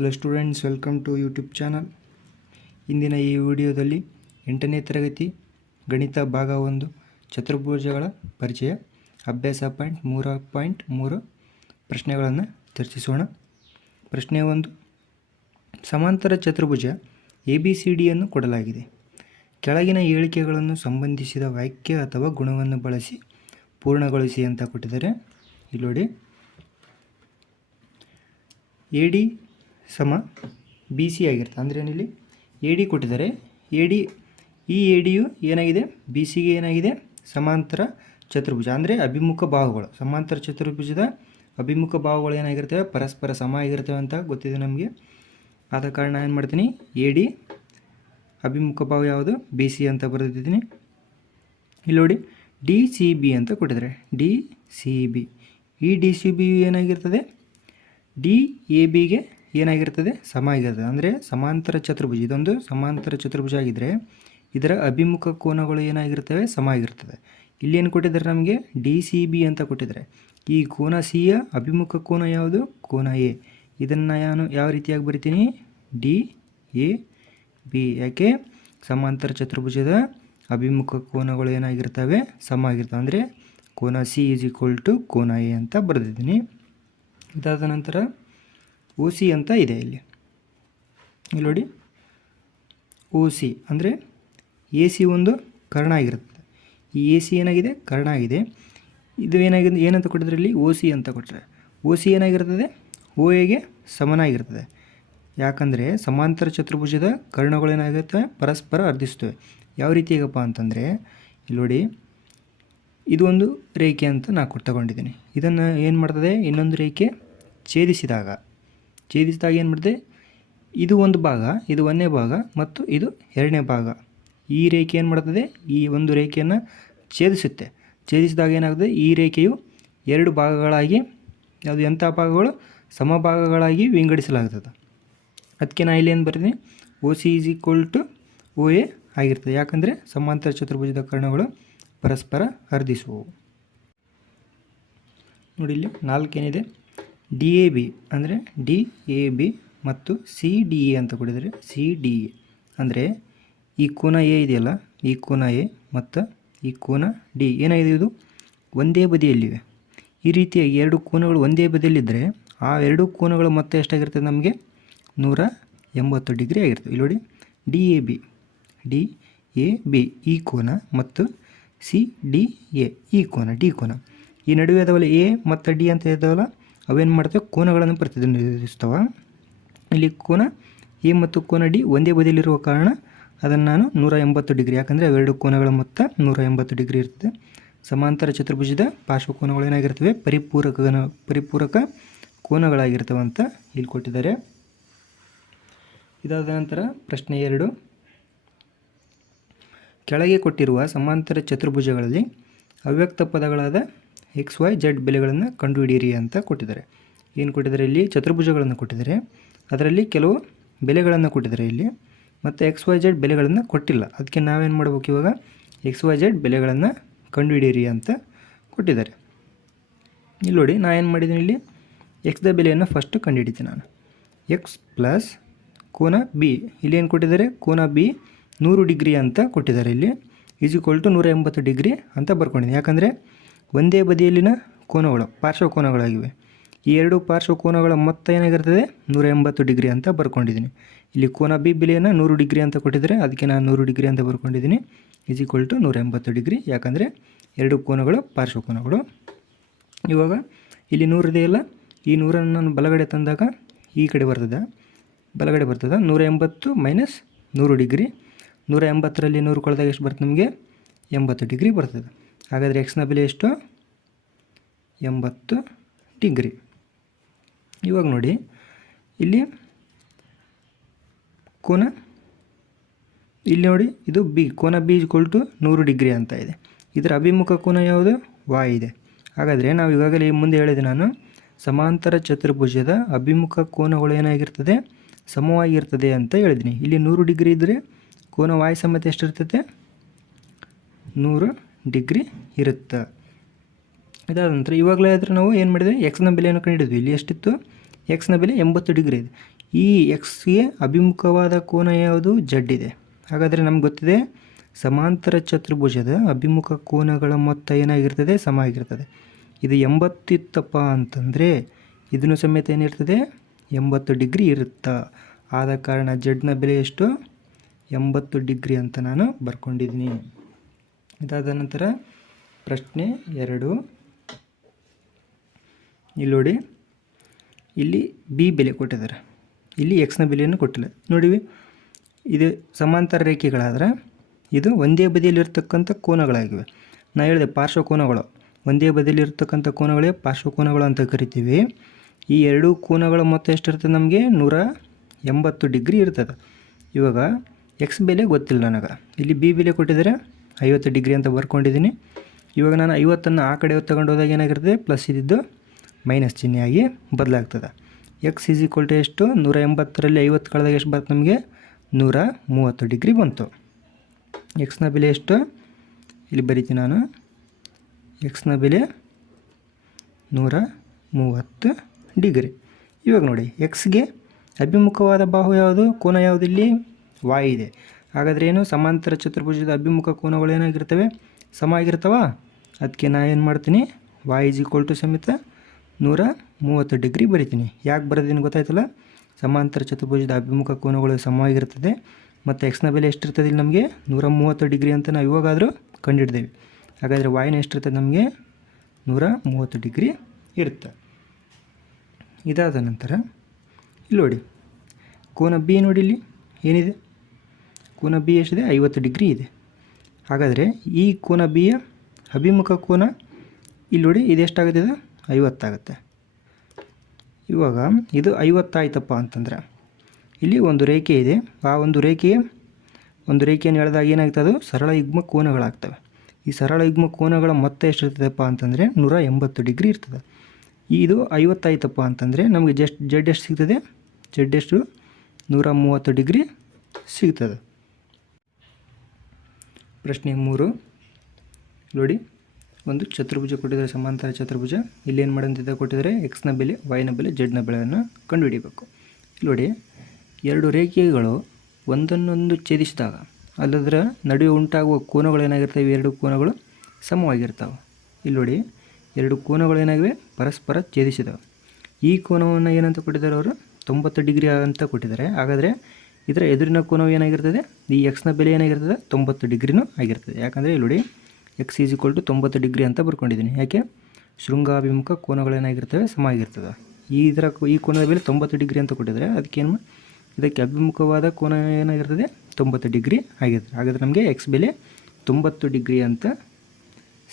Hello students welcome to YouTube channel ಇಂದಿನ ಈ ವಿಡಿಯೋದಲ್ಲಿ ಎಂಟನೇ ತರಗತಿ ಗಣಿತ ಭಾಗ ಒಂದು, ಚತುರ್ಭುಜಗಳ ಪರಿಚಯ, ಅಭ್ಯಾಸ ಪಾಯಿಂಟ್ ಮೂರ ಪಾಯಿಂಟ್ ಮೂರು ಪ್ರಶ್ನೆಗಳನ್ನು ಚರ್ಚಿಸೋಣ. ಪ್ರಶ್ನೆ ಒಂದು, ಸಮಾಂತರ ಚತುರ್ಭುಜ ಎ ಬಿ ಸಿ ಡಿಯನ್ನು ಕೊಡಲಾಗಿದೆ. ಕೆಳಗಿನ ಹೇಳಿಕೆಗಳನ್ನು ಸಂಬಂಧಿಸಿದ ವಾಕ್ಯ ಅಥವಾ ಗುಣವನ್ನು ಬಳಸಿ ಪೂರ್ಣಗೊಳಿಸಿ ಅಂತ ಕೊಟ್ಟಿದ್ದಾರೆ. ಇಲ್ಲಿ ನೋಡಿ ಎ ಡಿ ಸಮ ಬಿ ಸಿ ಆಗಿರುತ್ತೆ. ಅಂದರೆ ಏನಿಲ್ಲಿ? ಎ ಡಿ ಕೊಟ್ಟಿದ್ದಾರೆ. ಎ ಡಿ ಈ ಎ ಡಿಯು ಏನಾಗಿದೆ? ಬಿ ಸಿಗೆ ಏನಾಗಿದೆ? ಸಮಾಂತರ ಚತುರ್ಭುಜ, ಅಂದರೆ ಅಭಿಮುಖ ಬಾಹುಗಳು ಸಮಾಂತರ ಚತುರ್ಭುಜದ ಅಭಿಮುಖ ಬಾಹುಗಳು ಏನಾಗಿರ್ತವೆ? ಪರಸ್ಪರ ಸಮ ಆಗಿರ್ತವೆ ಅಂತ ಗೊತ್ತಿದೆ ನಮಗೆ. ಆದ ಕಾರಣ ಏನು ಮಾಡ್ತೀನಿ? ಎ ಡಿ ಅಭಿಮುಖ ಬಾಹು ಯಾವುದು? ಬಿ ಸಿ ಅಂತ ಬರೆದಿದ್ದೀನಿ. ಇಲ್ಲಿ ನೋಡಿ ಡಿ ಸಿ ಬಿ ಅಂತ ಕೊಟ್ಟಿದ್ದಾರೆ. ಡಿ ಸಿ ಬಿ ಈ ಡಿ ಸಿ ಬಿ ಏನಾಗಿರ್ತದೆ? ಡಿ ಎ ಬಿಗೆ ಏನಾಗಿರ್ತದೆ? ಸಮ ಆಗಿರ್ತದೆ ಅಂದರೆ ಸಮಾಂತರ ಚತುರ್ಭುಜ. ಇದೊಂದು ಸಮಾಂತರ ಚತುರ್ಭುಜ ಆಗಿದ್ದರೆ ಇದರ ಅಭಿಮುಖ ಕೋನಗಳು ಏನಾಗಿರ್ತವೆ? ಸಮ ಆಗಿರ್ತದೆ ಏನು ಕೊಟ್ಟಿದ್ದಾರೆ ನಮಗೆ? ಡಿ ಸಿ ಬಿ ಅಂತ ಕೊಟ್ಟಿದ್ದಾರೆ. ಈ ಕೋನ ಸಿಯ ಅಭಿಮುಖ ಕೋನ ಯಾವುದು? ಕೋನ ಎ. ಇದನ್ನು ನಾನು ಯಾವ ರೀತಿಯಾಗಿ ಬರಿತೀನಿ? D, A, B. ಯಾಕೆ? ಸಮಾಂತರ ಚತುರ್ಭುಜದ ಅಭಿಮುಖ ಕೋನಗಳು ಏನಾಗಿರ್ತವೆ? ಸಮ ಆಗಿರ್ತವೆ ಅಂದರೆ ಕೋನ ಸಿ ಈಸ್ ಈಕ್ವಲ್ ಟು ಕೋನ ಎ ಅಂತ ಬರೆದಿದ್ದೀನಿ. ಇದಾದ ನಂತರ ಓ ಸಿ ಅಂತ ಇದೆ ಇಲ್ಲಿ. ಇಲ್ಲಿ ನೋಡಿ. ಓ ಸಿ ಅಂದರೆ ಎ ಸಿ ಒಂದು ಕರ್ಣ ಆಗಿರುತ್ತೆ. ಈ ಎ ಸಿ ಏನಾಗಿದೆ? ಕರ್ಣ ಆಗಿದೆ. ಇದು ಏನಾಗಿದೆ? ಏನಂತ ಕೊಟ್ಟಿದ್ರೆ ಇಲ್ಲಿ? ಓ ಸಿ ಅಂತ ಕೊಟ್ಟರೆ ಓ ಸಿ ಏನಾಗಿರ್ತದೆ? ಓ ಎಗೆ ಸಮನಾಗಿರ್ತದೆ. ಯಾಕಂದರೆ ಸಮಾಂತರ ಚತುರ್ಭುಜದ ಕರ್ಣಗಳು ಏನಾಗಿರ್ತವೆ ಪರಸ್ಪರ ಅರ್ಧಿಸ್ತವೆ. ಯಾವ ರೀತಿ ಹೇಗಪ್ಪ ಅಂತಂದರೆ, ಇಲ್ಲಿ ನೋಡಿ. ಇದು ಒಂದು ರೇಖೆ ಅಂತ ನಾನು ತಗೊಂಡಿದ್ದೀನಿ. ಇದನ್ನು ಏನು ಮಾಡ್ತದೆ? ಇನ್ನೊಂದು ರೇಖೆ ಛೇದಿಸಿದಾಗ. ಛೇದಿಸಿದಾಗ ಏನು ಮಾಡಿದೆ? ಇದು ಒಂದು ಭಾಗ, ಇದು ಒಂದನೇ ಭಾಗ ಮತ್ತು ಇದು ಎರಡನೇ ಭಾಗ. ಈ ರೇಖೆ ಏನು ಮಾಡ್ತದೆ? ಈ ಒಂದು ರೇಖೆಯನ್ನು ಛೇದಿಸುತ್ತೆ. ಛೇದಿಸಿದಾಗ ಏನಾಗ್ತದೆ? ಈ ರೇಖೆಯು ಎರಡು ಭಾಗಗಳಾಗಿ, ಯಾವುದು ಎಂಥ ಭಾಗಗಳು? ಸಮಭಾಗಗಳಾಗಿ ವಿಂಗಡಿಸಲಾಗ್ತದೆ. ಅದಕ್ಕೆ ನಾನು ಇಲ್ಲಿ ಏನು ಬರ್ತೀನಿ O C is equal to O A ಆಗಿರ್ತದೆ. ಯಾಕಂದರೆ ಸಮಾಂತರ ಚತುರ್ಭುಜದ ಕರ್ಣಗಳು ಪರಸ್ಪರ ಹರಿದಿಸುವವು. ನೋಡಿ ಇಲ್ಲಿ ನಾಲ್ಕೇನಿದೆ ಡಿ ಎ ಬಿ ಅಂದರೆ ಡಿ ಎ ಬಿ ಮತ್ತು ಸಿ ಡಿ ಎ ಅಂತ ಕೊಡಿದರೆ ಸಿ ಡಿ ಎ ಅಂದರೆ ಈ ಕೋನ ಎ ಇದೆಯಲ್ಲ, ಈ ಕೋನ ಎ ಮತ್ತು ಈ ಕೋನ ಡಿ ಏನಾಗಿದೆ ಇದು? ಒಂದೇ ಬದಿಯಲ್ಲಿವೆ. ಈ ರೀತಿಯಾಗಿ ಎರಡು ಕೋನಗಳು ಒಂದೇ ಬದಿಯಲ್ಲಿದ್ದರೆ ಆ ಎರಡು ಕೋನಗಳು ಮತ್ತೆ ಎಷ್ಟಾಗಿರ್ತದೆ ನಮಗೆ? ನೂರ ಎಂಬತ್ತು ಡಿಗ್ರಿ ಆಗಿರ್ತದೆ. ಇಲ್ಲಿ ನೋಡಿ D A B D A B ಈ ಕೋನ ಮತ್ತು ಸಿ ಡಿ ಎ ಈ ಕೋನ ಡಿ ಕೋನ. ಈ ನಡುವೆ ಇದಾವಲ್ಲ ಎ ಮತ್ತು ಡಿ ಅಂತ ಇದ್ದಾವಲ್ಲ ಅವೇನು ಮಾಡ್ತವೆ? ಕೋನಗಳನ್ನು ಪ್ರತಿನಿಧಿಸ್ತವೆ ಇಲ್ಲಿ ಕೋನ ಎ ಮತ್ತು ಕೋನ ಡಿ ಒಂದೇ ಬದಿಯಲ್ಲಿರುವ ಕಾರಣ ಅದನ್ನು ನಾನು ನೂರ ಎಂಬತ್ತು ಡಿಗ್ರಿ, ಯಾಕಂದರೆ ಅವೆರಡು ಕೋನಗಳ ಮೊತ್ತ ನೂರ ಎಂಬತ್ತು ಡಿಗ್ರಿ ಇರ್ತದೆ. ಸಮಾಂತರ ಚತುರ್ಭುಜದ ಪಾರ್ಶ್ವಕೋನಗಳು ಏನಾಗಿರ್ತವೆ? ಪರಿಪೂರಕ ಪರಿಪೂರಕ ಕೋನಗಳಾಗಿರ್ತವೆ ಅಂತ ಇಲ್ಲಿ ಕೊಟ್ಟಿದ್ದಾರೆ. ಇದಾದ ನಂತರ ಪ್ರಶ್ನೆ ಎರಡು. ಕೆಳಗೆ ಕೊಟ್ಟಿರುವ ಸಮಾಂತರ ಚತುರ್ಭುಜಗಳಲ್ಲಿ ಅವ್ಯಕ್ತ ಪದಗಳಾದ ಎಕ್ಸ್ ವೈ ಜೆಡ್ ಬೆಲೆಗಳನ್ನು ಕಂಡುಹಿಡಿಯಿರಿ ಅಂತ ಕೊಟ್ಟಿದ್ದಾರೆ. ಏನು ಕೊಟ್ಟಿದ್ದಾರೆ ಇಲ್ಲಿ? ಚತುರ್ಭುಜಗಳನ್ನು ಕೊಟ್ಟಿದ್ದಾರೆ. ಅದರಲ್ಲಿ ಕೆಲವು ಬೆಲೆಗಳನ್ನು ಕೊಟ್ಟಿದ್ದಾರೆ ಇಲ್ಲಿ. ಮತ್ತು ಎಕ್ಸ್ ವೈ ಜೆಡ್ ಬೆಲೆಗಳನ್ನು ಕೊಟ್ಟಿಲ್ಲ. ಅದಕ್ಕೆ ನಾವೇನು ಮಾಡ್ಬೇಕು ಇವಾಗ? ಎಕ್ಸ್ ವೈ ಜೆಡ್ ಬೆಲೆಗಳನ್ನು ಕಂಡುಹಿಡಿಯಿರಿ ಅಂತ ಕೊಟ್ಟಿದ್ದಾರೆ. ಇಲ್ಲಿ ನೋಡಿ ನಾನು ಏನು ಮಾಡಿದ್ದೀನಿ ಇಲ್ಲಿ? ಎಕ್ಸ್ದ ಬೆಲೆಯನ್ನು ಫಸ್ಟು ಕಂಡುಹಿಡಿತೀನಿ ನಾನು. ಎಕ್ಸ್ ಪ್ಲಸ್ ಕೋನ ಬಿ ಇಲ್ಲಿ ಏನು ಕೊಟ್ಟಿದ್ದಾರೆ? ಕೋನ ಬಿ ನೂರು ಡಿಗ್ರಿ ಅಂತ ಕೊಟ್ಟಿದ್ದಾರೆ ಇಲ್ಲಿ. ಈಸ್ ಈಕ್ವಲ್ ಟು ನೂರ ಎಂಬತ್ತು ಡಿಗ್ರಿ ಅಂತ ಬರ್ಕೊಂಡಿದ್ದೀನಿ. ಯಾಕಂದರೆ ಒಂದೇ ಬದಿಯಲ್ಲಿನ ಕೋನಗಳು, ಪಾರ್ಶ್ವಕೋನಗಳಾಗಿವೆ. ಈ ಎರಡು ಪಾರ್ಶ್ವಕೋನಗಳ ಮೊತ್ತ ಏನಾಗಿರ್ತದೆ? ನೂರ ಎಂಬತ್ತು ಡಿಗ್ರಿ ಅಂತ ಬರ್ಕೊಂಡಿದ್ದೀನಿ. ಇಲ್ಲಿ ಕೋನ ಬಿ ಬೆಲೆಯನ್ನು ನೂರು ಡಿಗ್ರಿ ಅಂತ ಕೊಟ್ಟಿದ್ದಾರೆ ಅದಕ್ಕೆ ನಾನು ನೂರು ಡಿಗ್ರಿ ಅಂತ ಬರ್ಕೊಂಡಿದ್ದೀನಿ. ಈಸ್ ಈಕ್ವಲ್ ಟು ನೂರ ಎಂಬತ್ತು ಡಿಗ್ರಿ. ಯಾಕಂದರೆ ಎರಡು ಕೋನಗಳು, ಪಾರ್ಶ್ವಕೋನಗಳು. ಇವಾಗ ಇಲ್ಲಿ ನೂರಿದೆಯಲ್ಲ ಈ ನೂರನ್ನು ನಾನು ಬಲಗಡೆ ತಂದಾಗ ಈ ಕಡೆ ಬರ್ತದೆ. ಬಲಗಡೆ ಬರ್ತದೆ. ನೂರ ಎಂಬತ್ತು ಮೈನಸ್ ನೂರು ಡಿಗ್ರಿ. ನೂರ ಎಂಬತ್ತರಲ್ಲಿ ನೂರು ಕಳೆದಾಗ ಎಷ್ಟು ಬರ್ತದೆ ನಮಗೆ? ಎಂಬತ್ತು ಡಿಗ್ರಿ ಬರ್ತದೆ. ಹಾಗಾದರೆ ಎಕ್ಸ್ನ ಬೆಲೆ ಎಷ್ಟು? ಎಂಬತ್ತು ಡಿಗ್ರಿ. ಇವಾಗ ನೋಡಿ, ಇಲ್ಲಿ ಕೋನ, ಇಲ್ಲಿ ನೋಡಿ, ಇದು ಬಿ ಕೋನ ಬಿ ಇಕ್ವಲ್ ಟು ನೂರು ಡಿಗ್ರಿ ಅಂತ ಇದೆ. ಇದರ ಅಭಿಮುಖ ಕೋನ ಯಾವುದು? ವಾಯ್ ಇದೆ. ಹಾಗಾದರೆ ನಾವು ಈಗಾಗಲೇ ಮುಂದೆ ಹೇಳಿದೆ ನಾನು, ಸಮಾಂತರ ಚತುರ್ಭುಜದ ಅಭಿಮುಖ ಕೋನಗಳು ಏನಾಗಿರ್ತದೆ? ಸಮವಾಗಿರ್ತದೆ ಅಂತ ಹೇಳಿದ್ದೀನಿ ಇಲ್ಲಿ ನೂರು ಡಿಗ್ರಿ ಇದ್ದರೆ ಕೋನ ವಾಯು ಸಮತೆ ಎಷ್ಟಿರ್ತದೆ? ನೂರು ಡಿಗ್ರಿ ಇರುತ್ತೆ. ಇದಾದ ನಂತರ ಇವಾಗಲೇ ಆದರೆ ನಾವು ಏನು ಮಾಡಿದ್ವಿ? ಎಕ್ಸ್ನ ಬೆಲೆಯನ್ನು ಕಂಡಿಡಿದ್ವಿ ಇಲ್ಲಿ ಎಷ್ಟಿತ್ತು? ಎಕ್ಸ್ನ ಬೆಲೆ ಎಂಬತ್ತು ಡಿಗ್ರಿ ಇದೆ. ಈ ಎಕ್ಸ್ಗೆ ಅಭಿಮುಖವಾದ ಕೋನ ಯಾವುದು? ಜಡ್ ಇದೆ. ಹಾಗಾದರೆ ನಮ್ಗೆ ಗೊತ್ತಿದೆ, ಸಮಾಂತರ ಚತುರ್ಭುಜದ ಅಭಿಮುಖ ಕೋನಗಳ ಮೊತ್ತ ಏನಾಗಿರ್ತದೆ? ಸಮ ಆಗಿರ್ತದೆ. ಇದು ಎಂಬತ್ತಿತ್ತಪ್ಪ ಅಂತಂದರೆ ಇದನ್ನು ಸಮೇತ ಏನಿರ್ತದೆ? ಎಂಬತ್ತು ಡಿಗ್ರಿ ಇರುತ್ತಾ. ಆದ ಕಾರಣ ಜಡ್ನ ಬೆಲೆ ಎಷ್ಟು? ಎಂಬತ್ತು ಡಿಗ್ರಿ ಅಂತ ನಾನು ಬರ್ಕೊಂಡಿದ್ದೀನಿ. ಇದಾದ ನಂತರ ಪ್ರಶ್ನೆ ಎರಡು. ಇಲ್ಲಿ ನೋಡಿ. ಇಲ್ಲಿ ಬಿ ಬೆಲೆ ಕೊಟ್ಟಿದ್ದಾರೆ. ಇಲ್ಲಿ ಎಕ್ಸ್ನ ಬೆಲೆಯನ್ನು ಕೊಟ್ಟಿಲ್ಲ. ನೋಡಿವಿ, ಇದು ಸಮಾಂತರ ರೇಖೆಗಳಾದರೆ ಇದು ಒಂದೇ ಬದಿಯಲ್ಲಿರ್ತಕ್ಕಂಥ ಕೋನಗಳಾಗಿವೆ. ನಾ ಹೇಳಿದೆ ಪಾರ್ಶ್ವಕೋನಗಳು ಒಂದೇ ಬದಿಯಲ್ಲಿರ್ತಕ್ಕಂಥ ಕೋನಗಳೇ ಪಾರ್ಶ್ವಕೋನಗಳು ಅಂತ ಕರಿತೀವಿ. ಈ ಎರಡೂ ಕೋನಗಳ ಮೊತ್ತ ಎಷ್ಟಿರ್ತದೆ ನಮಗೆ? ನೂರ ಎಂಬತ್ತು ಡಿಗ್ರಿ ಇರ್ತದೆ. ಇವಾಗ ಎಕ್ಸ್ ಬೆಲೆ ಗೊತ್ತಿಲ್ಲ ನನಗೆ. ಇಲ್ಲಿ ಬಿ ಬೆಲೆ ಕೊಟ್ಟಿದ್ದಾರೆ. ಐವತ್ತು ಡಿಗ್ರಿ ಅಂತ ಬರ್ಕೊಂಡಿದ್ದೀನಿ. ಇವಾಗ ನಾನು ಐವತ್ತನ್ನು ಆ ಕಡೆ ತಗೊಂಡು ಹೋದಾಗ ಏನಾಗಿರ್ತದೆ ಪ್ಲಸ್ ಇದ್ದಿದ್ದು ಮೈನಸ್ ಚಿಹ್ನೆಯಾಗಿ ಬದಲಾಗ್ತದೆ. ಎಕ್ಸ್ ಈಸ್ ಈಕ್ವಲ್ ಟು ಎಷ್ಟು? ನೂರ ಎಂಬತ್ತರಲ್ಲಿ ಐವತ್ತು ಕಳೆದಾಗ ಎಷ್ಟು ಬರುತ್ತೆ ನಮಗೆ? ನೂರ ಮೂವತ್ತು ಡಿಗ್ರಿ ಬಂತು. ಎಕ್ಸ್ನ ಬೆಲೆ ಎಷ್ಟು? ಇಲ್ಲಿ ಬರೀತೀನಿ ನಾನು. ಎಕ್ಸ್ನ ಬೆಲೆ ನೂರ ಮೂವತ್ತು ಡಿಗ್ರಿ. ಇವಾಗ ನೋಡಿ ಎಕ್ಸ್ಗೆ ಅಭಿಮುಖವಾದ ಬಾಹು ಯಾವುದು? ಕೋನ ಯಾವುದು ಇಲ್ಲಿ? ವಾಯ್ ಇದೆ. ಹಾಗಾದ್ರೆ ಏನು? ಸಮಾಂತರ ಚತುರ್ಭುಜದ ಅಭಿಮುಖ ಕೋನಗಳು ಏನಾಗಿರ್ತವೆ? ಸಮ ಆಗಿರ್ತವ? ಅದಕ್ಕೆ ನಾ ಏನು ಮಾಡ್ತೀನಿ? ವಾಯ್ ಇಸ್ ಈಕ್ವಲ್ ಟು ಸಮೇತ ನೂರ ಮೂವತ್ತು ಡಿಗ್ರಿ ಬರಿತೀನಿ. ಯಾಕೆ ಬರೋದೇನು ಗೊತ್ತಾಯ್ತಲ್ಲ? ಸಮಾಂತರ ಚತುರ್ಭುಜದ ಅಭಿಮುಖ ಕೋನಗಳು ಸಮವಾಗಿರ್ತದೆ ಮತ್ತು ಎಕ್ಸ್ನ ಬೆಲೆ ಎಷ್ಟಿರ್ತದೆ ಇಲ್ಲಿ ನಮಗೆ? ನೂರ ಮೂವತ್ತು ಡಿಗ್ರಿ ಅಂತ ನಾವು ಇವಾಗಾದರೂ ಕಂಡುಹಿಡ್ದೇವೆ ಹಾಗಾದರೆ ವಾಯ್ನ ಎಷ್ಟಿರ್ತದೆ ನಮಗೆ? ನೂರ ಮೂವತ್ತು ಡಿಗ್ರಿ ಇರುತ್ತೆ. ಇದಾದ ನಂತರ ಇಲ್ಲಿ ನೋಡಿ. ಕೋನ ಬಿ ನೋಡಿ ಇಲ್ಲಿ ಏನಿದೆ? ಕೋನ ಬಿ ಎಷ್ಟಿದೆ? ಐವತ್ತು ಡಿಗ್ರಿ ಇದೆ. ಹಾಗಾದರೆ ಈ ಕೋನ ಬಿಯ ಅಭಿಮುಖ ಕೋನ ಇಲ್ಲಿ ನೋಡಿ ಇದು ಎಷ್ಟಾಗುತ್ತೆ ಇದು? ಐವತ್ತಾಗುತ್ತೆ. ಇವಾಗ ಇದು ಐವತ್ತಾಯ್ತಪ್ಪ ಅಂತಂದ್ರೆ ಇಲ್ಲಿ ಒಂದು ರೇಖೆ ಇದೆ. ಆ ಒಂದು ರೇಖೆಯ ಒಂದು ರೇಖೆಯನ್ನು ಹೇಳಿದಾಗ ಏನಾಗ್ತದೆ ಅದು? ಸರಳ ಯುಗ್ಮ ಕೋನಗಳಾಗ್ತವೆ. ಈ ಸರಳ ಯುಗ್ಮ ಕೋನಗಳ ಮೊತ್ತ ಎಷ್ಟಿರ್ತದಪ್ಪ ಅಂತಂದರೆ ನೂರ ಎಂಬತ್ತು ಡಿಗ್ರಿ ಇರ್ತದೆ. ಇದು ಐವತ್ತಾಯ್ತಪ್ಪ ಅಂತಂದರೆ ನಮಗೆ ಜಸ್ಟ್ ಜಡ್ ಎಷ್ಟು ಸಿಗ್ತದೆ? ಜಡ್ ಎಷ್ಟು ನೂರ ಮೂವತ್ತು ಡಿಗ್ರಿ ಸಿಗ್ತದೆ. ಪ್ರಶ್ನೆ ಮೂರು. ನೋಡಿ, ಒಂದು ಚತುರ್ಭುಜ ಕೊಟ್ಟಿದ್ದಾರೆ ಸಮಾಂತರ ಚತುರ್ಭುಜ. ಇಲ್ಲಿ ಏನು ಮಾಡಂತಿದ್ದ ಕೊಟ್ಟಿದ್ದಾರೆ ಎಕ್ಸ್ನ ಬೆಲೆ ವೈನ ಬೆಲೆ ಜಡ್ನ ಬೆಲೆಯನ್ನು ಕಂಡುಹಿಡಿಬೇಕು. ನೋಡಿ, ಎರಡು ರೇಖೆಗಳು ಒಂದನ್ನೊಂದು ಛೇದಿಸಿದಾಗ ಅಲ್ಲದರ ನಡುವೆ ಉಂಟಾಗುವ ಕೋನಗಳು ಏನಾಗಿರ್ತವೆ? ಎರಡು ಕೋನಗಳು ಸಮವಾಗಿರ್ತಾವೆ. ಇಲ್ಲಿ ನೋಡಿ, ಎರಡು ಕೋನಗಳು ಏನಾಗಿವೆ? ಪರಸ್ಪರ ಛೇದಿಸಿದವು. ಈ ಕೋನವನ್ನು ಏನಂತ ಕೊಟ್ಟಿದ್ದಾರೆ ಅವರು? ತೊಂಬತ್ತು ಡಿಗ್ರಿ ಅಂತ ಕೊಟ್ಟಿದ್ದಾರೆ. ಹಾಗಾದರೆ ಇದರ ಎದುರಿನ ಕೋನವು ಏನಾಗಿರ್ತದೆ? ಈ ಎಕ್ಸ್ನ ಬೆಲೆ ಏನಾಗಿರ್ತದೆ? ತೊಂಬತ್ತು ಡಿಗ್ರಿನೂ ಆಗಿರ್ತದೆ. ಯಾಕಂದರೆ ಇಲ್ಲಿ ನೋಡಿ ಎಕ್ಸ್ ಈಸ್ ಈಕ್ವಲ್ ಟು ತೊಂಬತ್ತು ಡಿಗ್ರಿ ಅಂತ ಬರ್ಕೊಂಡಿದ್ದೀನಿ. ಯಾಕೆ? ಶೃಂಗಾಭಿಮುಖ ಕೋನಗಳೇನಾಗಿರ್ತವೆ? ಸಮ ಆಗಿರ್ತದೆ ಈ ಇದರ ಈ ಕೋನದ ಬೆಲೆ ತೊಂಬತ್ತು ಡಿಗ್ರಿ ಅಂತ ಕೊಟ್ಟಿದ್ದಾರೆ. ಅದಕ್ಕೇನು? ಇದಕ್ಕೆ ಅಭಿಮುಖವಾದ ಕೋನ ಏನಾಗಿರ್ತದೆ? ತೊಂಬತ್ತು ಡಿಗ್ರಿ ಆಗಿರ್ತದೆ. ಹಾಗಾದರೆ ನಮಗೆ ಎಕ್ಸ್ ಬೆಲೆ ತೊಂಬತ್ತು ಡಿಗ್ರಿ ಅಂತ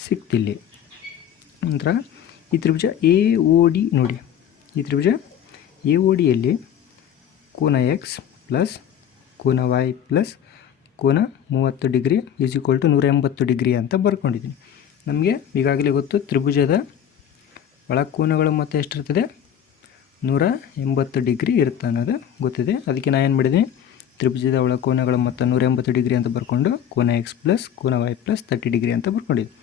ಸಿಕ್ತಿಲ್ಲಿ. ನಂತರ ಈ ತ್ರಿಭುಜ ಎ ಓ ಡಿ ನೋಡಿ. ಈ ತ್ರಿಭುಜ ಎ ಓ ಡಿಯಲ್ಲಿ ಕೋನ ಎಕ್ಸ್ ಪ್ಲಸ್ ಕೋನ ವೈ ಪ್ಲಸ್ ಕೋನ ಮೂವತ್ತು ಡಿಗ್ರಿ ಈಸ್ ಈಕ್ವಲ್ ಟು ನೂರ ಎಂಬತ್ತು ಡಿಗ್ರಿ ಅಂತ ಬರ್ಕೊಂಡಿದ್ದೀನಿ. ನಮಗೆ ಈಗಾಗಲೇ ಗೊತ್ತು ತ್ರಿಭುಜದ ಒಳಕೋನಗಳ ಮೊತ್ತ ಎಷ್ಟಿರ್ತದೆ? ನೂರ ಎಂಬತ್ತು ಡಿಗ್ರಿ ಇರುತ್ತೆ ಅನ್ನೋದು ಗೊತ್ತಿದೆ. ಅದಕ್ಕೆ ನಾನು ಏನು ಮಾಡಿದ್ದೀನಿ ತ್ರಿಭುಜದ ಒಳಕೋನಗಳ ಮೊತ್ತ ನೂರ ಎಂಬತ್ತು ಡಿಗ್ರಿ ಅಂತ ಬರ್ಕೊಂಡು ಕೋನ ಎಕ್ಸ್ ಪ್ಲಸ್ ಕೋನ ವೈ ಪ್ಲಸ್ ತರ್ಟಿ ಡಿಗ್ರಿ ಅಂತ ಬರ್ಕೊಂಡಿದ್ದೆ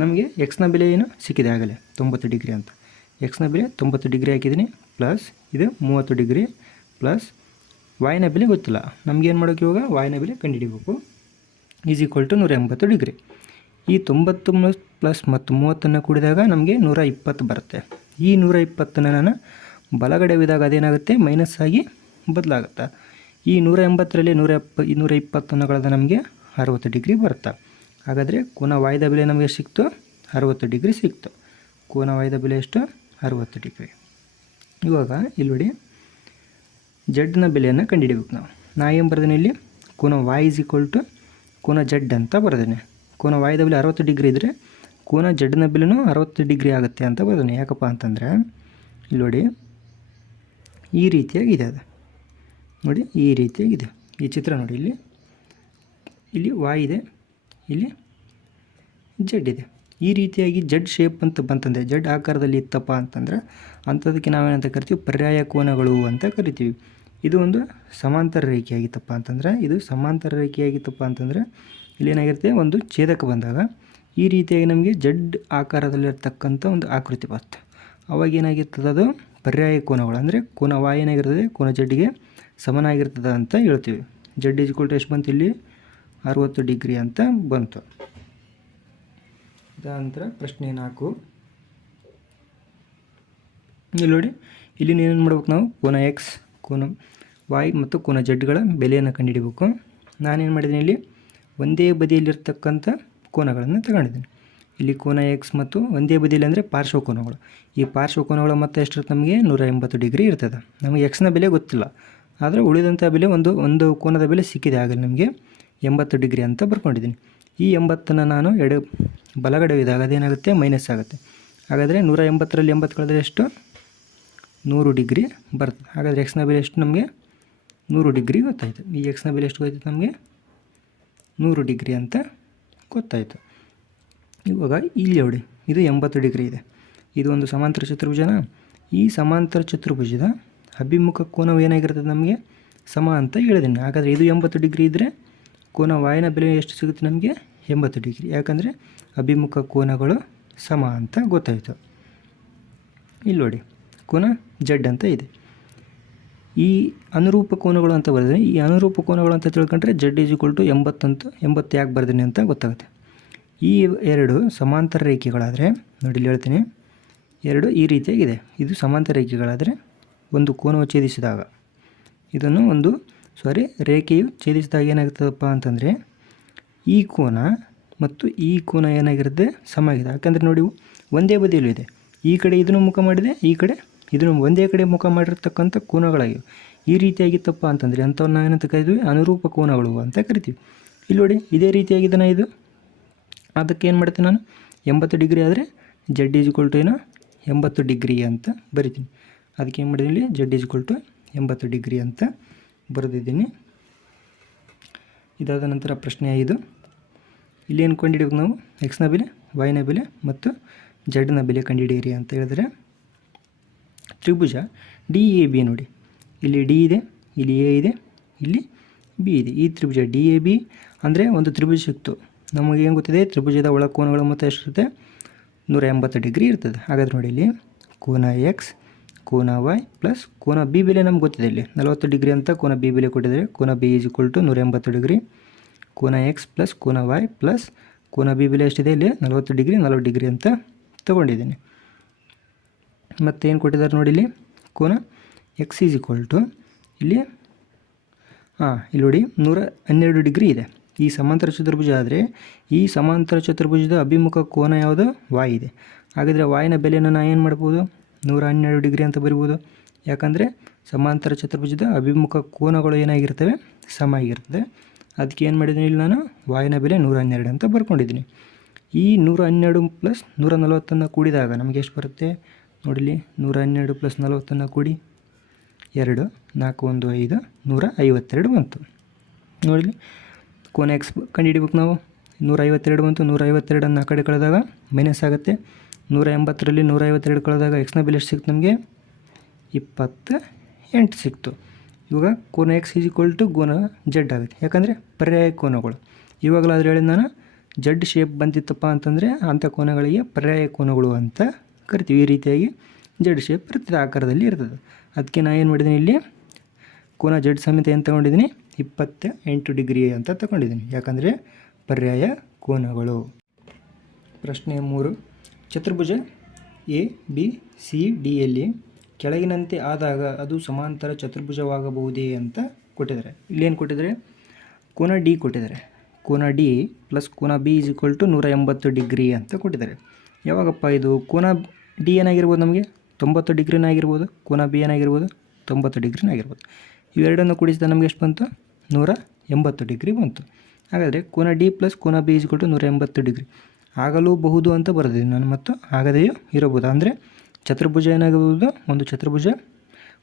ನಮಗೆ ಎಕ್ಸ್ನ ಬೆಲೆ ಏನು? ಸಿಕ್ಕಿದೆ ಆಗಲೇ, ತೊಂಬತ್ತು ಡಿಗ್ರಿ ಅಂತ. ಎಕ್ಸ್ನ ಬೆಲೆ ತೊಂಬತ್ತು ಡಿಗ್ರಿ ಹಾಕಿದ್ದೀನಿ ಪ್ಲಸ್ ಇದು ಮೂವತ್ತು ಡಿಗ್ರಿ ಪ್ಲಸ್ ವಾಯಿನ ಬೆಲೆ ಗೊತ್ತಿಲ್ಲ ನಮಗೇನು ಮಾಡೋಕೆ ಇವಾಗ? ವಾಯಿನ ಬೆಲೆ ಕಂಡುಹಿಡಿಬೇಕು. ಈಸ್ ಈಕ್ವಲ್ ಟು ನೂರ ಎಂಬತ್ತು ಡಿಗ್ರಿ. ಈ ತೊಂಬತ್ತು ಪ್ಲಸ್ ಮತ್ತು ಮೂವತ್ತನ್ನು ಕೂಡಿದಾಗ ನಮಗೆ ನೂರ ಇಪ್ಪತ್ತು ಬರುತ್ತೆ. ಈ ನೂರ ಇಪ್ಪತ್ತನ್ನು ನಾನು ಬಲಗಡೆ ವಿದಾಗ ಅದೇನಾಗುತ್ತೆ? ಮೈನಸ್ ಆಗಿ ಬದಲಾಗುತ್ತೆ. ಈ ನೂರ ಎಂಬತ್ತರಲ್ಲಿ ನೂರ ಎಪ್ಪ ನೂರ ಇಪ್ಪತ್ತನ್ನು ಕಳೆದ ನಮಗೆ ಅರವತ್ತು ಡಿಗ್ರಿ ಬರುತ್ತೆ. ಹಾಗಾದರೆ ಕೋನ ವಾಯ್ದ ಬೆಲೆ ನಮಗೆ ಸಿಕ್ತು? ಅರವತ್ತು ಡಿಗ್ರಿ ಸಿಕ್ತು. ಕೋನ ವಾಯ್ದ ಬೆಲೆ ಎಷ್ಟು? ಅರುವತ್ತು ಡಿಗ್ರಿ. ಇವಾಗ ಇಲ್ಲಿ ಜಡ್ನ ಬೆಲೆಯನ್ನು ಕಂಡುಹಿಡಿಬೇಕು ನಾವು. ನಾ ಏನು ಬರ್ದೇನೆ ಇಲ್ಲಿ? ಕೋನ ವಾಯ್ ಇಸ್ ಈಕ್ವಲ್ ಟು ಕೋನ ಜಡ್ ಅಂತ ಬರ್ದೇನೆ. ಕೋನ ವಾಯ್ದ ಬೆಲೆ ಅರವತ್ತು ಡಿಗ್ರಿ ಇದ್ದರೆ ಕೋನ ಜಡ್ನ ಬೆಲೆನೂ ಅರವತ್ತು ಡಿಗ್ರಿ ಆಗುತ್ತೆ ಅಂತ ಬರ್ದೇನೆ. ಯಾಕಪ್ಪ ಅಂತಂದರೆ ಇಲ್ಲಿ ನೋಡಿ, ಈ ರೀತಿಯಾಗಿದೆ ಅದು. ನೋಡಿ, ಈ ರೀತಿಯಾಗಿದೆ. ಈ ಚಿತ್ರ ನೋಡಿ ಇಲ್ಲಿ. ಇಲ್ಲಿ ವಾಯ್ ಇದೆ, ಇಲ್ಲಿ ಜಡ್ ಇದೆ. ಈ ರೀತಿಯಾಗಿ ಜಡ್ ಶೇಪ್ ಅಂತ ಬಂತಂದರೆ, ಜಡ್ ಆಕಾರದಲ್ಲಿ ಇತ್ತಪ್ಪ ಅಂತಂದ್ರೆ, ಅಂಥದಕ್ಕೆ ನಾವೇನಂತ ಕರಿತೀವಿ? ಪರ್ಯಾಯ ಕೋನಗಳು ಅಂತ ಕರಿತೀವಿ. ಇದು ಒಂದು ಸಮಾಂತರ ರೇಖೆಯಾಗಿತ್ತಪ್ಪ ಅಂತಂದ್ರೆ, ಇದು ಸಮಾಂತರ ರೇಖೆಯಾಗಿತ್ತಪ್ಪ ಅಂತಂದರೆ ಇಲ್ಲೇನಾಗಿರುತ್ತೆ ಒಂದು ಛೇದಕ ಬಂದಾಗ ಈ ರೀತಿಯಾಗಿ ನಮಗೆ ಜಡ್ ಆಕಾರದಲ್ಲಿರ್ತಕ್ಕಂಥ ಒಂದು ಆಕೃತಿ ಬರುತ್ತೆ. ಅವಾಗ ಏನಾಗಿರ್ತದೆ ಅದು? ಪರ್ಯಾಯ ಕೋನಗಳು, ಅಂದರೆ ಕೋನ ವಾಯ್ ಏನಾಗಿರ್ತದೆ? ಕೋನ ಜಡ್ಡಿಗೆ ಸಮನಾಗಿರ್ತದೆ ಅಂತ ಹೇಳ್ತೀವಿ. ಜಡ್ ಈಸ್ ಟು ಎಷ್ಟು ಬಂತು ಇಲ್ಲಿ? ಅರುವತ್ತು ಡಿಗ್ರಿ ಅಂತ ಬಂತು. ನಂತರ ಪ್ರಶ್ನೆ ನಾಲ್ಕು. ಇಲ್ಲಿ ನೋಡಿ, ಇಲ್ಲಿ ಏನೇನು ಮಾಡ್ಬೇಕು ನಾವು? ಕೋನ ಎಕ್ಸ್ ಕೋನ ವಾಯ್ ಮತ್ತು ಕೋನ ಜಡ್ಗಳ ಬೆಲೆಯನ್ನು ಕಂಡುಹಿಡಿಬೇಕು. ನಾನೇನು ಮಾಡಿದ್ದೀನಿ ಇಲ್ಲಿ? ಒಂದೇ ಬದಿಯಲ್ಲಿರ್ತಕ್ಕಂಥ ಕೋನಗಳನ್ನು ತಗೊಂಡಿದ್ದೀನಿ. ಇಲ್ಲಿ ಕೋನ ಎಕ್ಸ್ ಮತ್ತು ಒಂದೇ ಬದಿಯಲ್ಲಿ ಅಂದರೆ ಪಾರ್ಶ್ವ ಕೋನಗಳು ಈ ಪಾರ್ಶ್ವ ಕೋನಗಳು ಮತ್ತೆ ಎಷ್ಟಿರುತ್ತೆ ನಮಗೆ? ನೂರ ಎಂಬತ್ತು ಡಿಗ್ರಿ ಇರ್ತದೆ. ನಮಗೆ ಎಕ್ಸ್ನ ಬೆಲೆ ಗೊತ್ತಿಲ್ಲ. ಆದರೆ ಉಳಿದಂಥ ಬೆಲೆ ಒಂದು ಒಂದು ಕೋನದ ಬೆಲೆ ಸಿಕ್ಕಿದೆ. ಆಗಲಿ ನಮಗೆ ಎಂಬತ್ತು ಡಿಗ್ರಿ ಅಂತ ಬರ್ಕೊಂಡಿದ್ದೀನಿ. ಈ ಎಂಬತ್ತನ್ನು ನಾನು ಎಡ ಬಲಗಡೆ ಇದಾಗ ಅದೇನಾಗುತ್ತೆ? ಮೈನಸ್ ಆಗುತ್ತೆ. ಹಾಗಾದರೆ ನೂರ ಎಂಬತ್ತರಲ್ಲಿ ಎಂಬತ್ತು ಕಳೆದ್ರೆ ಎಷ್ಟು? ನೂರು ಡಿಗ್ರಿ ಬರ್ತದೆ. ಹಾಗಾದರೆ ಎಕ್ಸ್ನ ಬೆಲೆ ಎಷ್ಟು ನಮಗೆ? ನೂರು ಡಿಗ್ರಿ ಗೊತ್ತಾಯಿತು. ಈ ಎಕ್ಸ್ನ ಬೆಲೆ ಎಷ್ಟು ಗೊತ್ತಾಯ್ತು ನಮಗೆ? ನೂರು ಡಿಗ್ರಿ ಅಂತ ಗೊತ್ತಾಯಿತು. ಇವಾಗ ಇಲ್ಲಿ ನೋಡಿ, ಇದು ಎಂಬತ್ತು ಡಿಗ್ರಿ ಇದೆ. ಇದು ಒಂದು ಸಮಾಂತರ ಚತುರ್ಭುಜನ? ಈ ಸಮಾಂತರ ಚತುರ್ಭುಜದ ಅಭಿಮುಖ ಕೋನವು ಏನಾಗಿರ್ತದೆ ನಮಗೆ? ಸಮ ಅಂತ ಹೇಳಿದ್ದೀನಿ. ಹಾಗಾದರೆ ಇದು ಎಂಬತ್ತು ಡಿಗ್ರಿ ಇದ್ದರೆ ಕೋನ ವಾಯನ ಬೆಲೆ ಎಷ್ಟು ಸಿಗುತ್ತೆ ನಮಗೆ? ಎಂಬತ್ತು ಡಿಗ್ರಿ. ಯಾಕಂದರೆ ಅಭಿಮುಖ ಕೋನಗಳು ಸಮ ಅಂತ ಗೊತ್ತಾಯಿತು. ಇಲ್ಲಿ ನೋಡಿ, ಕೋನ ಜಡ್ ಅಂತ ಇದೆ. ಈ ಅನುರೂಪ ಕೋನಗಳು ಅಂತ ಬರೆದ್ರೆ, ಈ ಅನುರೂಪ ಕೋನಗಳು ಅಂತ ತಿಳ್ಕೊಂಡ್ರೆ ಜಡ್ ಈಸ್ ಈಕ್ವಲ್ ಟು ಎಂಬತ್ತಂತ ಎಂಬತ್ತು ಯಾಕೆ ಅಂತ ಗೊತ್ತಾಗುತ್ತೆ. ಈ ಎರಡು ಸಮಾಂತರ ರೇಖೆಗಳಾದರೆ, ನೋಡಿ ಇಲ್ಲಿ ಹೇಳ್ತೀನಿ, ಎರಡು ಈ ರೀತಿಯಾಗಿದೆ. ಇದು ಸಮಾಂತರ ರೇಖೆಗಳಾದರೆ ಒಂದು ಕೋನವು ಛೇದಿಸಿದಾಗ, ಇದನ್ನು ಒಂದು ಸಾರಿ ರೇಖೆಯು ಛೇದಿಸಿದಾಗ ಏನಾಗ್ತದಪ್ಪ ಅಂತಂದರೆ ಈ ಕೋನ ಮತ್ತು ಈ ಕೋನ ಏನಾಗಿರುತ್ತೆ? ಸಮ ಆಗಿದೆ. ಯಾಕಂದರೆ ನೋಡಿ, ಒಂದೇ ಬದಿಯಲ್ಲೂ ಇದೆ. ಈ ಕಡೆ ಇದನ್ನು ಮುಖ ಮಾಡಿದೆ, ಈ ಕಡೆ ಇದನ್ನು ಒಂದೇ ಕಡೆ ಮುಖ ಮಾಡಿರ್ತಕ್ಕಂಥ ಕೋನಗಳಾಗಿವೆ. ಈ ರೀತಿಯಾಗಿತ್ತಪ್ಪ ಅಂತಂದರೆ ಅಂಥವನ್ನ ಏನಂತ ಕರಿತೀವಿ? ಅನುರೂಪ ಕೋನಗಳು ಅಂತ ಕರಿತೀವಿ. ಇಲ್ಲಿ ನೋಡಿ, ಇದೇ ರೀತಿಯಾಗಿದ್ದಾನೆ ಇದು? ಅದಕ್ಕೆ ಏನು ಮಾಡ್ತೀನಿ ನಾನು? ಎಂಬತ್ತು ಡಿಗ್ರಿ ಆದರೆ ಜಡ್ ಈಸ್ ಟು ಏನು ಎಂಬತ್ತು ಡಿಗ್ರಿ ಅಂತ ಬರಿತೀನಿ. ಅದಕ್ಕೆ ಏನು ಮಾಡಿದ್ದೀನಿ ಇಲ್ಲಿ? ಜಡ್ ಈಸ್ ಟು ಎಂಬತ್ತು ಡಿಗ್ರಿ ಅಂತ ಬರೆದಿದ್ದೀನಿ. ಇದಾದ ನಂತರ ಪ್ರಶ್ನೆ ಐದು. ಇಲ್ಲಿ ಏನು ಕಂಡುಹಿಡಿಬೇಕು ನಾವು? ಎಕ್ಸ್ನ ಬೆಲೆ ವೈನ ಬೆಲೆ ಮತ್ತು ಜಡ್ನ ಬೆಲೆ ಕಂಡುಹಿಡಿಯಿರಿ ಅಂತ ಹೇಳಿದ್ರೆ, ತ್ರಿಭುಜ ಡಿ ಎ ಬಿ ನೋಡಿ. ಇಲ್ಲಿ ಡಿ ಇದೆ, ಇಲ್ಲಿ ಎ ಇದೆ, ಇಲ್ಲಿ ಬಿ ಇದೆ. ಈ ತ್ರಿಭುಜ ಡಿ ಎ ಬಿ ಅಂದರೆ ಒಂದು ತ್ರಿಭುಜ ಸಿಕ್ತು ನಮಗೆ ಏನು ಗೊತ್ತಿದೆ? ತ್ರಿಭುಜದ ಒಳ ಕೋನಗಳು ಮತ್ತು ಎಷ್ಟಿರುತ್ತೆ? ನೂರ ಎಂಬತ್ತು ಡಿಗ್ರಿ ಇರ್ತದೆ. ಹಾಗಾದ್ರೆ ನೋಡಿ ಇಲ್ಲಿ, ಕೋನ ಎಕ್ಸ್ ಕೋನ ವೈ ಪ್ಲಸ್ ಕೋನ ಬಿ ಬೆಲೆ ನಮ್ಗೆ ಗೊತ್ತಿದೆ ಇಲ್ಲಿ. ನಲವತ್ತು ಡಿಗ್ರಿ ಅಂತ ಕೋನ ಬಿ ಬೆಲೆ ಕೊಟ್ಟಿದ್ದಾರೆ. ಕೋನ ಬಿ ಈಸ್ ಈಕ್ವಲ್ ಟು ನೂರ ಎಂಬತ್ತು ಡಿಗ್ರಿ. ಕೋನ ಎಕ್ಸ್ ಪ್ಲಸ್ ಕೋನ ವೈ ಪ್ಲಸ್ ಕೋನ ಬಿ ಬೆಲೆ ಎಷ್ಟಿದೆ ಇಲ್ಲಿ? ನಲವತ್ತು ಡಿಗ್ರಿ ನಲವತ್ತು ಡಿಗ್ರಿ ಅಂತ ತೊಗೊಂಡಿದ್ದೀನಿ. ಮತ್ತು ಏನು ಕೊಟ್ಟಿದ್ದಾರೆ ನೋಡಿ ಇಲ್ಲಿ? ಕೋನ ಎಕ್ಸ್ ಈಸ್ ಈಕ್ವಲ್ ಟು ಇಲ್ಲಿ, ಹಾಂ, ಇಲ್ಲಿ ನೋಡಿ ನೂರ ಹನ್ನೆರಡು ಡಿಗ್ರಿ ಇದೆ. ಈ ಸಮಾಂತರ ಚತುರ್ಭುಜ ಆದರೆ ಈ ಸಮಾಂತರ ಚತುರ್ಭುಜದ ಅಭಿಮುಖ ಕೋನ ಯಾವುದು? ವಾಯ್ ಇದೆ. ಹಾಗಿದ್ರೆ ವಾಯಿನ ಬೆಲೆಯನ್ನು ನಾನು ಏನು ಮಾಡ್ಬೋದು? ನೂರ ಹನ್ನೆರಡು ಡಿಗ್ರಿ ಅಂತ ಬರಿಬೋದು. ಯಾಕಂದರೆ ಸಮಾಂತರ ಚತುರ್ಭುಜದ ಅಭಿಮುಖ ಕೋನಗಳು ಏನಾಗಿರ್ತವೆ? ಸಮ ಆಗಿರ್ತದೆ. ಅದಕ್ಕೆ ಏನು ಮಾಡಿದ್ದೀನಿ ಇಲ್ಲಿ ನಾನು? ವಾಯಿನ ಬೆಲೆ ನೂರ ಹನ್ನೆರಡು ಅಂತ ಬರ್ಕೊಂಡಿದ್ದೀನಿ. ಈ ನೂರ ಹನ್ನೆರಡು ಪ್ಲಸ್ ನೂರ ನಲವತ್ತನ್ನು ಕೂಡಿದಾಗ ನಮಗೆ ಎಷ್ಟು ಬರುತ್ತೆ? ನೋಡಿಲಿ ನೂರ ಹನ್ನೆರಡು ಪ್ಲಸ್ ನಲವತ್ತನ್ನು ಕೂಡಿ ಎರಡು, ನಾಲ್ಕು, ಒಂದು, ಐದು, ನೂರ ಐವತ್ತೆರಡು ಬಂತು. ನೋಡಿಲಿ ಕೋನ ಎಕ್ಸ್ ಕಂಡುಹಿಡಿಬೇಕು ನಾವು. ನೂರ ಐವತ್ತೆರಡು ಬಂತು. ನೂರ ಐವತ್ತೆರಡನ್ನು ಆ ಕಡೆ ಕಳೆದಾಗ ಮೈನಸ್ ಆಗುತ್ತೆ. ನೂರ ಎಂಬತ್ತರಲ್ಲಿ ನೂರ ಐವತ್ತೆರಡು ಕಳೆದಾಗ ಎಕ್ಸ್ನ ಬೆಲೆ ಎಷ್ಟು ಸಿಕ್ತು ನಮಗೆ? ಇಪ್ಪತ್ತ ಎಂಟು ಸಿಕ್ತು. ಇವಾಗ ಕೋನ ಎಕ್ಸ್ ಈಸ್ ಈಕ್ವಲ್ ಟು ಕೋನ ಜಡ್ ಆಗುತ್ತೆ. ಯಾಕಂದರೆ ಪರ್ಯಾಯ ಕೋನಗಳು. ಇವಾಗಲಾದ್ರೆ ಹೇಳಿದ ನಾನು ಜಡ್ ಶೇಪ್ ಬಂದಿತ್ತಪ್ಪ ಅಂತಂದರೆ ಅಂಥ ಕೋನಗಳಿಗೆ ಪರ್ಯಾಯ ಕೋನಗಳು ಅಂತ ಕರಿತೀವಿ. ಈ ರೀತಿಯಾಗಿ ಜಡ್ ಶೇಪ್ ಇರ್ತದೆ ಆಕಾರದಲ್ಲಿ ಇರ್ತದೆ. ಅದಕ್ಕೆ ನಾನು ಏನು ಮಾಡಿದ್ದೀನಿ ಇಲ್ಲಿ? ಕೋನ ಜಡ್ ಸಮೇತ ಏನು ತೊಗೊಂಡಿದ್ದೀನಿ? ಇಪ್ಪತ್ತ ಎಂಟು ಡಿಗ್ರಿ ಅಂತ ತಗೊಂಡಿದ್ದೀನಿ. ಯಾಕಂದರೆ ಪರ್ಯಾಯ ಕೋನಗಳು. ಪ್ರಶ್ನೆ ಮೂರು. ಚತುರ್ಭುಜ ಎ, ಬಿ, ಸಿ ಡಿಯಲ್ಲಿ ಕೆಳಗಿನಂತೆ ಆದಾಗ ಅದು ಸಮಾಂತರ ಚತುರ್ಭುಜವಾಗಬಹುದೇ ಅಂತ ಕೊಟ್ಟಿದ್ದಾರೆ. ಇಲ್ಲೇನು ಕೊಟ್ಟಿದ್ದಾರೆ? ಕೋನ ಡಿ ಕೊಟ್ಟಿದ್ದಾರೆ. ಕೋನ ಡಿ ಪ್ಲಸ್ ಕೋನ ಬಿ ಈಸ್ ಈಕ್ವಲ್ ಟು ನೂರ ಎಂಬತ್ತು ಡಿಗ್ರಿ ಅಂತ ಕೊಟ್ಟಿದ್ದಾರೆ. ಯಾವಾಗಪ್ಪ ಇದು? ಕೋನ ಡಿ ಏನಾಗಿರ್ಬೋದು ನಮಗೆ? ತೊಂಬತ್ತು ಡಿಗ್ರಿನ ಆಗಿರ್ಬೋದು, ಕೋನ ಬಿ ಏನಾಗಿರ್ಬೋದು, ತೊಂಬತ್ತು ಡಿಗ್ರಿನ ಆಗಿರ್ಬೋದು. ಇವೆರಡನ್ನು ಕೂಡಿಸಿದ ನಮಗೆ ಎಷ್ಟು ಬಂತು? ನೂರ ಎಂಬತ್ತು ಡಿಗ್ರಿ ಬಂತು. ಹಾಗಾದರೆ ಕೋನ ಡಿ ಪ್ಲಸ್ ಕೋನ ಬಿ ಈಸ್ ಟು ನೂರ ಎಂಬತ್ತು ಡಿಗ್ರಿ. ಆಗಲೂಬಹುದು ಅಂತ ಬರೆದಿದ್ದೀನಿ ನಾನು ಮತ್ತು ಆಗದೆಯೂ ಇರಬಹುದು. ಅಂದರೆ ಚತುರ್ಭುಜ ಏನಾಗಬಹುದು? ಒಂದು ಚತುರ್ಭುಜ.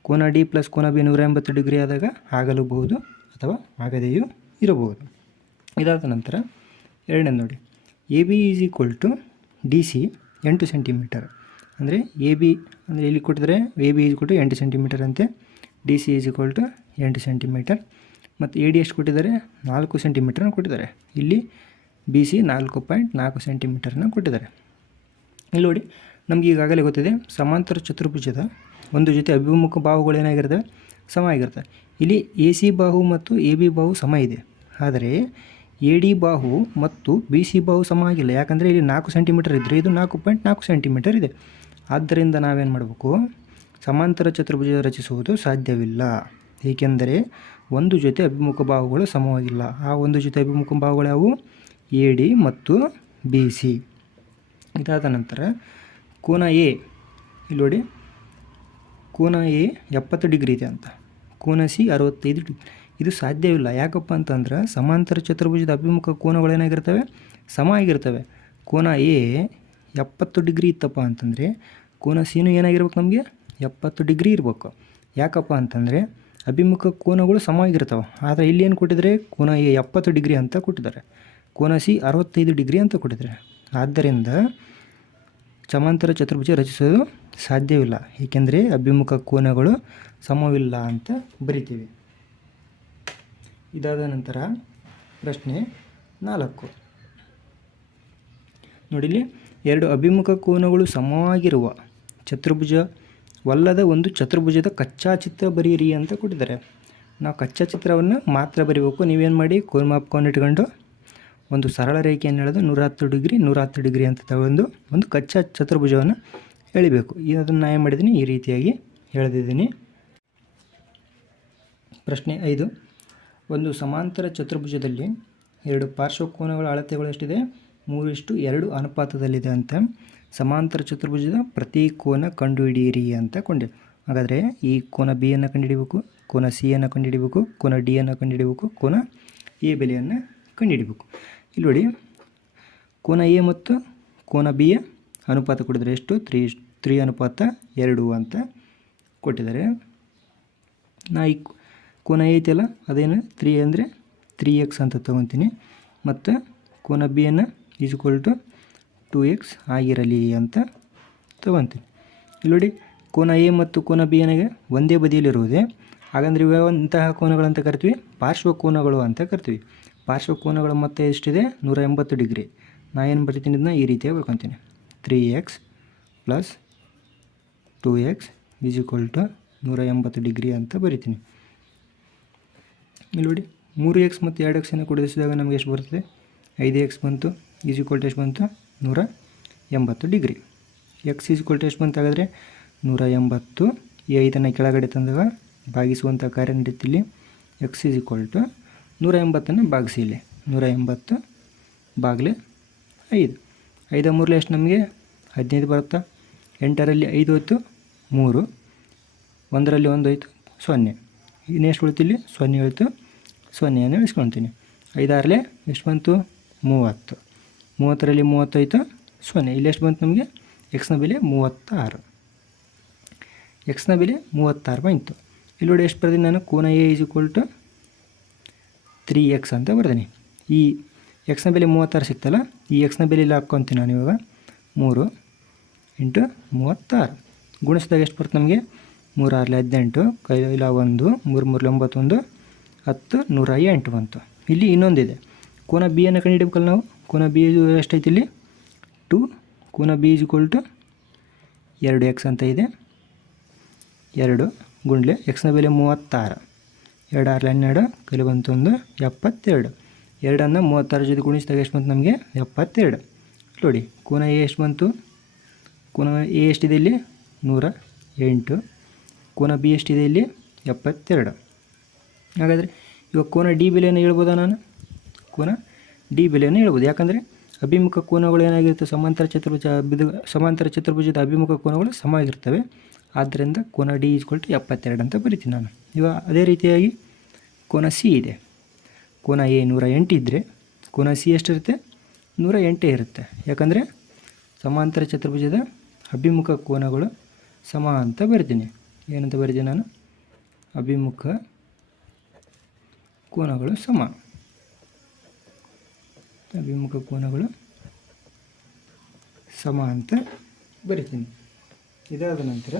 ಕೋನ ಡಿ ಪ್ಲಸ್ ಕೋನ ಬಿ ನೂರ ಎಂಬತ್ತು ಡಿಗ್ರಿ ಆದಾಗ ಆಗಲೂಬಹುದು ಅಥವಾ ಆಗದೆಯೂ ಇರಬಹುದು. ಇದಾದ ನಂತರ ಎರಡನೇ ನೋಡಿ. A B is equal to D C ಎಂಟು ಸೆಂಟಿಮೀಟರ್. ಅಂದರೆ ಎ ಬಿ, ಅಂದರೆ ಇಲ್ಲಿ ಕೊಟ್ಟಿದ್ರೆ ಎ ಬಿ ಈಸ್ ಕೊಟ್ಟು ಎಂಟು ಸೆಂಟಿಮೀಟರ್ ಅಂತೆ. D C is equal to ಎಂಟು ಸೆಂಟಿಮೀಟರ್. ಮತ್ತು ಎ ಡಿ ಎಷ್ಟು ಕೊಟ್ಟಿದ್ದಾರೆ? ನಾಲ್ಕು ಸೆಂಟಿಮೀಟರ್ನ ಕೊಟ್ಟಿದ್ದಾರೆ. ಇಲ್ಲಿ ಬಿ ಸಿ ನಾಲ್ಕು ಪಾಯಿಂಟ್ ನಾಲ್ಕು ಸೆಂಟಿಮೀಟರ್ನ ಕೊಟ್ಟಿದ್ದಾರೆ. ಇಲ್ಲಿ ನೋಡಿ, ನಮಗೆ ಈಗಾಗಲೇ ಗೊತ್ತಿದೆ, ಸಮಾಂತರ ಚತುರ್ಭುಜದ ಒಂದು ಜೊತೆ ಅಭಿಮುಖ ಬಾಹುಗಳು ಏನಾಗಿರ್ತವೆ ಸಮ ಆಗಿರ್ತವೆ ಇಲ್ಲಿ ಎ ಸಿ ಬಾಹು ಮತ್ತು ಎ ಬಿ ಬಾಹು ಸಮ ಇದೆ. ಆದರೆ ಎ ಡಿ ಬಾಹು ಮತ್ತು ಬಿ ಸಿ ಬಾಹು ಸಮ ಆಗಿಲ್ಲ. ಯಾಕಂದರೆ ಇಲ್ಲಿ ನಾಲ್ಕು ಸೆಂಟಿಮೀಟರ್ ಇದ್ದರೆ ಇದು ನಾಲ್ಕು ಪಾಯಿಂಟ್ ನಾಲ್ಕು ಸೆಂಟಿಮೀಟರ್ ಇದೆ. ಆದ್ದರಿಂದ ನಾವೇನು ಮಾಡಬೇಕು? ಸಮಾಂತರ ಚತುರ್ಭುಜ ರಚಿಸುವುದು ಸಾಧ್ಯವಿಲ್ಲ. ಏಕೆಂದರೆ ಒಂದು ಜೊತೆ ಅಭಿಮುಖ ಬಾಹುಗಳು ಸಮವಾಗಿಲ್ಲ. ಆ ಒಂದು ಜೊತೆ ಅಭಿಮುಖ ಬಾಹುಗಳು ಯಾವುವು? ಎ ಡಿ ಮತ್ತು ಬಿ ಸಿ ಇದಾದ ನಂತರ ಕೋನ ಎ ಇಲ್ಲಿ ನೋಡಿ. ಕೋನ ಎ ಎಪ್ಪತ್ತು ಡಿಗ್ರಿ ಇದೆ ಅಂತ. ಕೋನ ಸಿ ಅರವತ್ತೈದು ಡಿಗ್ರಿ. ಇದು ಸಾಧ್ಯವಿಲ್ಲ. ಯಾಕಪ್ಪ ಅಂತಂದ್ರೆ ಸಮಾಂತರ ಚತುರ್ಭುಜದ ಅಭಿಮುಖ ಕೋನಗಳು ಏನಾಗಿರ್ತವೆ? ಸಮ ಆಗಿರ್ತವೆ. ಕೋನ ಎ ಎಪ್ಪತ್ತು ಡಿಗ್ರಿ ಇತ್ತಪ್ಪ ಅಂತಂದರೆ ಕೋನ ಸಿನೂ ಏನಾಗಿರ್ಬೇಕು ನಮಗೆ? ಎಪ್ಪತ್ತು ಡಿಗ್ರಿ ಇರಬೇಕು. ಯಾಕಪ್ಪ ಅಂತಂದರೆ ಅಭಿಮುಖ ಕೋನಗಳು ಸಮ ಆಗಿರ್ತವೆ. ಆದರೆ ಇಲ್ಲಿ ಏನು ಕೊಟ್ಟಿದ್ದಾರೆ? ಕೋನ ಎ ಎಪ್ಪತ್ತು ಡಿಗ್ರಿ ಅಂತ ಕೊಟ್ಟಿದ್ದಾರೆ. ಕೋನ ಸಿ ಅರವತ್ತೈದು ಡಿಗ್ರಿ ಅಂತ ಕೊಟ್ಟಿದ್ದಾರೆ. ಆದ್ದರಿಂದ ಸಮಾಂತರ ಚತುರ್ಭುಜ ರಚಿಸೋದು ಸಾಧ್ಯವಿಲ್ಲ. ಏಕೆಂದರೆ ಅಭಿಮುಖ ಕೋನಗಳು ಸಮವಿಲ್ಲ ಅಂತ ಬರಿತೀವಿ. ಇದಾದ ನಂತರ ಪ್ರಶ್ನೆ ನಾಲ್ಕು. ನೋಡಿಲಿ ಎರಡು ಅಭಿಮುಖ ಕೋನಗಳು ಸಮವಾಗಿರುವ ಚತುರ್ಭುಜವಲ್ಲದ ಒಂದು ಚತುರ್ಭುಜದ ಕಚ್ಚಾ ಚಿತ್ರ ಬರೀರಿ ಅಂತ ಕೊಟ್ಟಿದ್ದಾರೆ. ನಾವು ಕಚ್ಚಾ ಚಿತ್ರವನ್ನು ಮಾತ್ರ ಬರೀಬೇಕು. ನೀವೇನು ಮಾಡಿ? ಕೋನ್ ಮಾಪ್ಕೊಂಡು ಇಟ್ಕೊಂಡು ಒಂದು ಸರಳ ರೇಖೆಯನ್ನು ಎಳೆದು ನೂರ ಹತ್ತು ಡಿಗ್ರಿ ನೂರ ಹತ್ತು ಡಿಗ್ರಿ ಅಂತ ತಗೊಂಡು ಒಂದು ಕಚ್ಚಾ ಚತುರ್ಭುಜವನ್ನು ಎಳಿಬೇಕು. ಅದನ್ನು ನಾನು ಏನು ಮಾಡಿದ್ದೀನಿ ಈ ರೀತಿಯಾಗಿ ಎಳೆದಿದ್ದೀನಿ. ಪ್ರಶ್ನೆ ಐದು. ಒಂದು ಸಮಾಂತರ ಚತುರ್ಭುಜದಲ್ಲಿ ಎರಡು ಪಾರ್ಶ್ವಕೋನಗಳ ಅಳತೆಗಳು ಎಷ್ಟಿದೆ? ಮೂರು ಇಷ್ಟು ಎರಡು ಅನುಪಾತದಲ್ಲಿದೆ ಅಂತ. ಸಮಾಂತರ ಚತುರ್ಭುಜದ ಪ್ರತಿ ಕೋನ ಕಂಡುಹಿಡಿಯಿರಿ ಅಂತ ಕೊಂಡೆ. ಹಾಗಾದರೆ ಈ ಕೋನ ಬಿ ಅನ್ನು ಕಂಡುಹಿಡಿಬೇಕು, ಕೋನ ಸಿ ಅನ್ನು ಕಂಡುಹಿಡಿಬೇಕು, ಕೋನ ಡಿ ಅನ್ನು ಕಂಡುಹಿಡಿಬೇಕು, ಕೋನ ಎ ಬೆಲೆಯನ್ನು ಕಂಡುಹಿಡಿಬೇಕು. ಇಲ್ಲಿ ನೋಡಿ. ಕೋನ ಎ ಮತ್ತು ಕೋನ ಬಿಯ ಅನುಪಾತ ಕೊಟ್ಟಿದ್ದಾರೆ ಎಷ್ಟು? ತ್ರೀ ತ್ರೀ ಅನುಪಾತ ಎರಡು ಅಂತ ಕೊಟ್ಟಿದ್ದಾರೆ. ನಾ ಈ ಕೋನ ಎ ಐತಲ್ಲ, ಅದೇನು? ತ್ರೀ ಅಂದರೆ ತ್ರೀ ಎಕ್ಸ್ ಅಂತ ತೊಗೊತೀನಿ. ಮತ್ತು ಕೋನ ಬಿಯನ್ನು ಇಕ್ವಲ್ ಟು ಟು ಎಕ್ಸ್ ಆಗಿರಲಿ ಅಂತ ತೊಗೊತೀನಿ. ಇಲ್ಲಿ ನೋಡಿ, ಕೋನ ಎ ಮತ್ತು ಕೋನ ಬಿ ಏನಾಗೆ ಒಂದೇ ಬದಿಯಲ್ಲಿರುವುದೇ. ಹಾಗಂದ್ರೆ ಇವಂತಹ ಕೋನಗಳಂತ ಕರಿತೀವಿ? ಪಾರ್ಶ್ವ ಕೋನಗಳು ಅಂತ ಕರಿತೀವಿ. ಪಾರ್ಶ್ವ ಕೋನಗಳ ಮೊತ್ತ ಎಷ್ಟಿದೆ? ನೂರ ಎಂಬತ್ತು ಡಿಗ್ರಿ. ನಾನು ಏನು ಬರಿತೀನಿ ಇದನ್ನ? ಈ ರೀತಿಯಾಗಿ ಬರ್ಕೊತೀನಿ. Three X plus two X is equal to ನೂರ ಎಂಬತ್ತು ಡಿಗ್ರಿ ಅಂತ ಬರಿತೀನಿ. ಇಲ್ಲಿ ನೋಡಿ, ಮೂರು ಎಕ್ಸ್ ಮತ್ತು ಎರಡು ಎಕ್ಸನ್ನು ಕೂಡಿಸಿದಾಗ ನಮಗೆ ಎಷ್ಟು ಬರ್ತದೆ? ಐದು ಎಕ್ಸ್ ಬಂತು, ಈಸ್ ಈಕ್ವಲ್ ಟು ಎಷ್ಟು ಬಂತು? ನೂರ ಎಂಬತ್ತು degree. X is equal to ಎಷ್ಟು ಬಂತು ಹಾಗಾದರೆ? ನೂರ ಎಂಬತ್ತು ಈ ಐದನ್ನು ಕೆಳಗಡೆ ತಂದಾಗ ಭಾಗಿಸುವಂಥ ಕಾರ್ಯ ನಡೀತಿಲ್ಲಿ ಎಕ್ಸ್ ಈಸ್ ಈಕ್ವಲ್ ಟು ನೂರ ಎಂಬತ್ತನ್ನು ಭಾಗಿಸಿ ಇಲ್ಲಿ. ನೂರ ಎಂಬತ್ತು ಬಾಗಿಲೆ ಐದು. ಐದು ಮೂರಲೆ ಎಷ್ಟು ನಮಗೆ? ಹದಿನೈದು ಬರುತ್ತಾ? ಎಂಟರಲ್ಲಿ ಐದು ಹೊತ್ತು ಮೂರು. ಒಂದರಲ್ಲಿ ಒಂದು ಹೋಯ್ತು, ಸೊನ್ನೆ. ಇನ್ನೆಷ್ಟು ಉಳಿತಿಲ್ಲಿ ಸೊನ್ನೆ ಉಳಿತು, ಸೊನ್ನೆಯನ್ನು ಇಳಿಸ್ಕೊಳ್ತೀನಿ. ಐದಾರಲೆ ಎಷ್ಟು ಬಂತು? ಮೂವತ್ತು. ಮೂವತ್ತರಲ್ಲಿ ಮೂವತ್ತೈತು ಸೊನ್ನೆ. ಇಲ್ಲಿ ಎಷ್ಟು ಬಂತು ನಮಗೆ? ಎಕ್ಸ್ನ ಬೆಲೆ ಮೂವತ್ತಾರು. ಎಕ್ಸ್ನ ಬೆಲೆ ಮೂವತ್ತಾರು ಬಂತು. ಇಲ್ಲಿ ನೋಡಿ ಎಷ್ಟು ಬರ್ತೀನಿ ನಾನು. ಕೋನ A is equal to three X ಅಂತ ಬರ್ತೀನಿ ಈ ಎಕ್ಸ್ನ ಬೆಲೆ ಮೂವತ್ತಾರು ಸಿಕ್ತಲ್ಲ, ಈ ಎಕ್ಸ್ನ ಬೆಲೆ ಇಲ್ಲಿ ಹಾಕ್ಕೊತೀನಿ ನಾನು ಇವಾಗ. ಮೂರು ಇಂಟು ಮೂವತ್ತಾರು. ಗುಣಿಸಿದಾಗ ಎಷ್ಟು ಬರುತ್ತೆ ನಮಗೆ? ಮೂರಾರಲಿ ಹದಿನೆಂಟು ಕೈ ಇಲ್ಲ ಒಂದು, ಮೂರು ಮೂರಲಿ ಒಂಬತ್ತೊಂದು, ಹತ್ತು, ನೂರ ಎಂಟು ಬಂತು. ಇಲ್ಲಿ ಇನ್ನೊಂದಿದೆ. ಕೋನ ಬಿ ಅನ್ನು ಕಂಡುಹಿಡಬೇಕಲ್ಲ ನಾವು? ಕೋನ ಬಿ ಎಷ್ಟೈತಿ ಇಲ್ಲಿ? ಟು, ಕೋನ ಬಿ ಇಸ್ ಟು ಎರಡು ಎಕ್ಸ್ ಅಂತ ಇದೆ. ಎರಡು ಗುಂಡ್ಲೆ ಎಕ್ಸ್ನ ಬೆಲೆ ಮೂವತ್ತಾರು. ಎರಡು ಆರು ಹನ್ನೆರಡು, ಕೈಲಿ ಬಂತೊಂದು, ಎಪ್ಪತ್ತೆರಡು. ಎರಡನ್ನು ಮೂವತ್ತಾರು ಜೊತೆ ಗುಣಿಸಿದಾಗ ಎಷ್ಟು ಬಂತು ನಮಗೆ? ಎಪ್ಪತ್ತೆರಡು. ನೋಡಿ, ಕೋನ ಎ ಎಷ್ಟು ಬಂತು? ಕೋನ ಎ ಎಷ್ಟಿದೆ ಇಲ್ಲಿ? ನೂರ ಎಂಟು. ಕೋನ ಬಿ ಎಷ್ಟಿದೆ ಇಲ್ಲಿ? ಎಪ್ಪತ್ತೆರಡು. ಹಾಗಾದರೆ ಇವಾಗ ಕೋನ ಡಿ ಬೆಲೆಯನ್ನು ಹೇಳ್ಬೋದಾ ನಾನು? ಕೋನ ಡಿ ಬೆಲೆಯನ್ನು ಹೇಳ್ಬೋದು. ಯಾಕಂದರೆ ಅಭಿಮುಖ ಕೋನಗಳು ಏನಾಗಿರುತ್ತೆ? ಸಮಾಂತರ ಚತುರ್ಭುಜ ಸಮಾಂತರ ಚತುರ್ಭುಜದ ಅಭಿಮುಖ ಕೋನಗಳು ಸಮ ಆಗಿರ್ತವೆ. ಆದ್ದರಿಂದ ಕೋನ ಡಿ ಈಸ್ಕೊಲ್ ಟು ಎಪ್ಪತ್ತೆರಡು ಅಂತ ಬರಿತೀನಿ ನಾನು. ಇವಾಗ ಅದೇ ರೀತಿಯಾಗಿ ಕೋನ ಸಿ ಇದೆ. ಕೋನ ಎ ನೂರ ಎಂಟು ಇದ್ದರೆ ಕೋನ ಸಿ ಎಷ್ಟಿರುತ್ತೆ? ನೂರ ಎಂಟೇ ಇರುತ್ತೆ. ಯಾಕಂದರೆ ಸಮಾಂತರ ಚತುರ್ಭುಜದ ಅಭಿಮುಖ ಕೋನಗಳು ಸಮ ಅಂತ ಬರಿತೀನಿ. ಏನಂತ ಬರಿತೀನಿ ನಾನು? ಅಭಿಮುಖ ಕೋನಗಳು ಸಮ. ಅಭಿಮುಖ ಕೋನಗಳು ಸಮ ಅಂತ ಬರಿತೀನಿ. ಇದಾದ ನಂತರ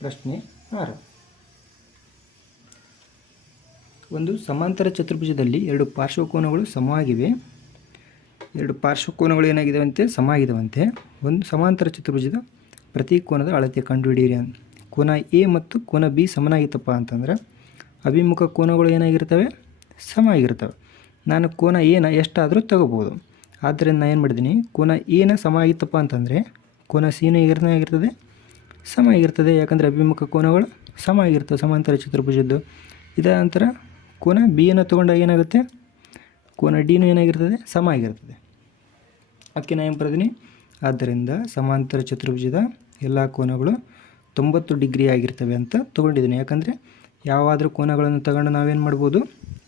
ಪ್ರಶ್ನೆ ಆರು. ಒಂದು ಸಮಾಂತರ ಚತುರ್ಭುಜದಲ್ಲಿ ಎರಡು ಪಾರ್ಶ್ವಕೋನಗಳು ಸಮವಾಗಿವೆ. ಎರಡು ಪಾರ್ಶ್ವಕೋನಗಳು ಏನಾಗಿದಾವಂತೆ? ಸಮ ಆಗಿದಾವಂತೆ ಒಂದು ಸಮಾಂತರ ಚತುರ್ಭುಜದ ಪ್ರತಿ ಕೋನದ ಅಳತೆ ಕಂಡುಹಿಡಿಯಿರಿ. ಕೋನ ಎ ಮತ್ತು ಕೋನ ಬಿ ಸಮನಾಗಿತ್ತಪ್ಪ ಅಂತಂದ್ರೆ ಅಭಿಮುಖ ಕೋನಗಳು ಏನಾಗಿರ್ತವೆ? ಸಮ ಆಗಿರ್ತವೆ ನಾನು ಕೋನ ಎನ ಎಷ್ಟಾದರೂ ತಗೋಬೋದು. ಆದ್ದರಿಂದ ನಾನು ಏನು ಮಾಡಿದ್ದೀನಿ ಕೋನ ಎನ ಸಮ ಆಗಿತ್ತಪ್ಪ ಅಂತಂದರೆ ಕೋನ ಸಿನ ಆಗಿರ್ತದೆ. ಸಮ ಆಗಿರ್ತದೆ. ಯಾಕಂದರೆ ಅಭಿಮುಖ ಕೋನಗಳು ಸಮ ಆಗಿರ್ತವೆ. ಸಮಾಂತರ ಚತುರ್ಭುಜದ್ದು. ಇದರ ನಂತರ ಕೋನ ಬಿ ಅನ್ನು ತೊಗೊಂಡಾಗ ಏನಾಗುತ್ತೆ? ಕೋನ ಡಿನೂ ಏನಾಗಿರ್ತದೆ? ಸಮ ಆಗಿರ್ತದೆ. ಅದಕ್ಕೆ ನಾ ಏನು ಆದ್ದರಿಂದ ಸಮಾಂತರ ಚತುರ್ಭುಜದ ಎಲ್ಲ ಕೋನಗಳು ತೊಂಬತ್ತು ಡಿಗ್ರಿ ಆಗಿರ್ತವೆ ಅಂತ ತೊಗೊಂಡಿದ್ದೀನಿ ಯಾಕಂದರೆ ಯಾವಾದರೂ ಕೋನಗಳನ್ನು ತಗೊಂಡು ನಾವೇನು ಮಾಡ್ಬೋದು?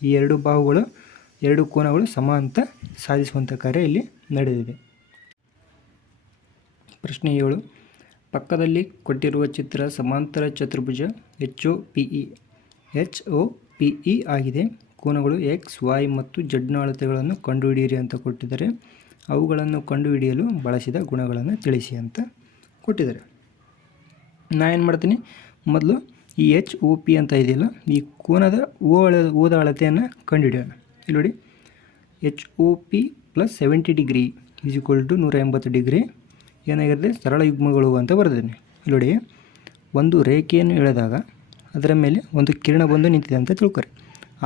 ಈ ಎರಡು ಬಾಹುಗಳು, ಎರಡು ಕೋನಗಳು ಸಮ ಅಂತ ಸಾಧಿಸುವಂಥ ಕಾರ್ಯ ಇಲ್ಲಿ ನಡೆದಿದೆ. ಪ್ರಶ್ನೆ ಏಳು ಪಕ್ಕದಲ್ಲಿ ಕೊಟ್ಟಿರುವ ಚಿತ್ರ ಸಮಾಂತರ ಚತುರ್ಭುಜ H O P E H O P E ಆಗಿದೆ. ಕೋನಗಳು ಎಕ್ಸ್ ವೈ ಮತ್ತು ಜಡ್ನ ಅಳತೆಗಳನ್ನು ಕಂಡುಹಿಡಿಯಿರಿ ಅಂತ ಕೊಟ್ಟಿದ್ದಾರೆ. ಅವುಗಳನ್ನು ಕಂಡುಹಿಡಿಯಲು ಬಳಸಿದ ಗುಣಗಳನ್ನು ತಿಳಿಸಿ ಅಂತ ಕೊಟ್ಟಿದ್ದಾರೆ. ನಾನು ಏನು ಮಾಡ್ತೀನಿ? ಮೊದಲು ಈ ಎಚ್ ಒ ಪಿ ಅಂತ ಇದೆಯಲ್ಲ, ಈ ಕೋನದ ಓ ಅಳ, ಓದ ಅಳತೆಯನ್ನು ಕಂಡುಹಿಡಿಯೋಣ. ಇಲ್ಲಿ ನೋಡಿ. H O P plus seventy degree is equal to ನೂರ ಎಂಬತ್ತು ಡಿಗ್ರಿ ಏನಾಗಿರುತ್ತೆ ಸರಳ ಯುಗ್ಮಗಳು ಅಂತ ಬರೆದಿದ್ದೀನಿ. ಇಲ್ಲಿ ನೋಡಿ, ಒಂದು ರೇಖೆಯನ್ನು ಎಳೆದಾಗ ಅದರ ಮೇಲೆ ಒಂದು ಕಿರಣ ಬಂದು ನಿಂತಿದೆ ಅಂತ ತಿಳ್ಕೊರಿ.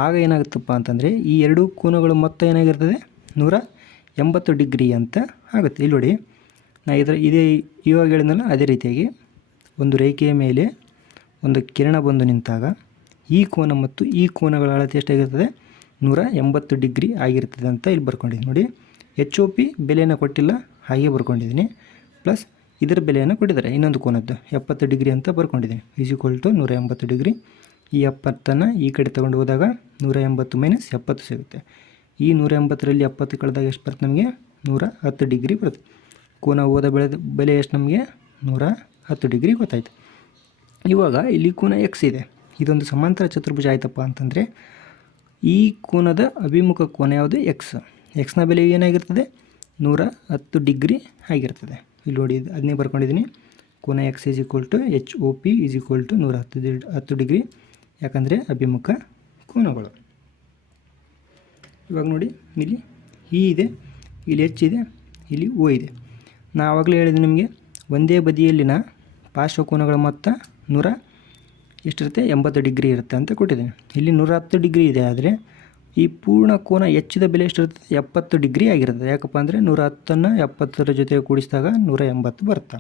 ಆಗ ಏನಾಗುತ್ತಪ್ಪ ಅಂತಂದರೆ, ಈ ಎರಡು ಕೋನಗಳು ಮೊತ್ತ ಏನಾಗಿರ್ತದೆ? ನೂರ ಎಂಬತ್ತು ಡಿಗ್ರಿ ಅಂತ ಆಗುತ್ತೆ. ಇಲ್ಲಿ ನೋಡಿ, ನಾ ಇದರ ಇದೇ ಇವಾಗ ಹೇಳಿದ್ನಲ್ಲ, ಅದೇ ರೀತಿಯಾಗಿ ಒಂದು ರೇಖೆಯ ಮೇಲೆ ಒಂದು ಕಿರಣ ಬಂದು ನಿಂತಾಗ ಈ ಕೋನ ಮತ್ತು ಈ ಕೋನಗಳ ಅಳತೆ ಎಷ್ಟಾಗಿರ್ತದೆ? ನೂರ ಎಂಬತ್ತು ಡಿಗ್ರಿ ಆಗಿರ್ತದೆ ಅಂತ ಇಲ್ಲಿ ಬರ್ಕೊಂಡಿದ್ದೀನಿ. ನೋಡಿ ಎಚ್ ಒ ಪಿ ಬೆಲೆಯನ್ನು ಕೊಟ್ಟಿಲ್ಲ, ಹಾಗೆ ಬರ್ಕೊಂಡಿದ್ದೀನಿ. ಪ್ಲಸ್ ಇದರ ಬೆಲೆಯನ್ನು ಕೊಟ್ಟಿದ್ದಾರೆ. ಇನ್ನೊಂದು ಕೋನದ್ದು ಎಪ್ಪತ್ತು ಡಿಗ್ರಿ ಅಂತ ಬರ್ಕೊಂಡಿದ್ದೀನಿ ಈಸ್ ಟು ನೂರ ಎಂಬತ್ತು ಡಿಗ್ರಿ. ಈ ಎಪ್ಪತ್ತನ್ನು ಈ ಕಡೆ ತೊಗೊಂಡು ಹೋದಾಗ ನೂರ ಎಂಬತ್ತು ಮೈನಸ್ ಎಪ್ಪತ್ತು ಸಿಗುತ್ತೆ. ಈ ನೂರ ಎಂಬತ್ತರಲ್ಲಿ ಎಪ್ಪತ್ತು ಕಳೆದಾಗ ಎಷ್ಟು ಬರುತ್ತೆ ನಮಗೆ? ನೂರ ಹತ್ತು ಡಿಗ್ರಿ ಬರುತ್ತೆ. ಕೋನ ಹೋದ ಬೆಳೆದ ಬೆಲೆ ಎಷ್ಟು ನಮಗೆ? ನೂರ ಹತ್ತು ಡಿಗ್ರಿ ಗೊತ್ತಾಯ್ತು. ಇವಾಗ ಇಲ್ಲಿ ಕೋನ ಎಕ್ಸ್ ಇದೆ. ಇದೊಂದು ಸಮಾಂತರ ಚತುರ್ಭುಜ ಆಯ್ತಪ್ಪ ಅಂತಂದರೆ ಈ ಕೋನದ ಅಭಿಮುಖ ಕೋನ ಯಾವುದು? ಎಕ್ಸ್ ಎಕ್ಸ್ನ ಬೆಲೆ ಏನಾಗಿರ್ತದೆ? ನೂರ ಹತ್ತು ಡಿಗ್ರಿ ಆಗಿರ್ತದೆ. ಇಲ್ಲಿ ನೋಡಿ ಅದನ್ನೇ ಬರ್ಕೊಂಡಿದ್ದೀನಿ ಕೋನ X is equal to H O P is equal to ನೂರ ಹತ್ತು ಹತ್ತು ಡಿಗ್ರಿ. ಯಾಕಂದರೆ ಅಭಿಮುಖ ಕೋನಗಳು. ಇವಾಗ ನೋಡಿ, ಇಲ್ಲಿ ಇ ಇದೆ, ಇಲ್ಲಿ ಎಚ್ ಇದೆ, ಇಲ್ಲಿ ಓ ಇದೆ. ನಾ ಆವಾಗಲೇ ಹೇಳಿದೆ ನಿಮಗೆ, ಒಂದೇ ಬದಿಯಲ್ಲಿನ ಪಾರ್ಶ್ವಕೋನಗಳ ಮೊತ್ತ ನೂರ ಎಷ್ಟಿರುತ್ತೆ? ಎಂಬತ್ತು ಡಿಗ್ರಿ ಇರುತ್ತೆ ಅಂತ ಕೊಟ್ಟಿದ್ದೀನಿ. ಇಲ್ಲಿ ನೂರ ಹತ್ತು ಡಿಗ್ರಿ ಇದೆ ಆದರೆ ಈ ಪೂರ್ಣ ಕೋನ ಹೆಚ್ಚಿದ ಬೆಲೆ ಎಷ್ಟಿರುತ್ತೆ ಎಪ್ಪತ್ತು ಡಿಗ್ರಿ ಆಗಿರುತ್ತೆ ಯಾಕಪ್ಪ ಅಂದರೆ ನೂರ ಹತ್ತನ್ನು ಎಪ್ಪತ್ತರ ಜೊತೆ ಕೂಡಿಸಿದಾಗ ನೂರ ಎಂಬತ್ತು ಬರುತ್ತೆ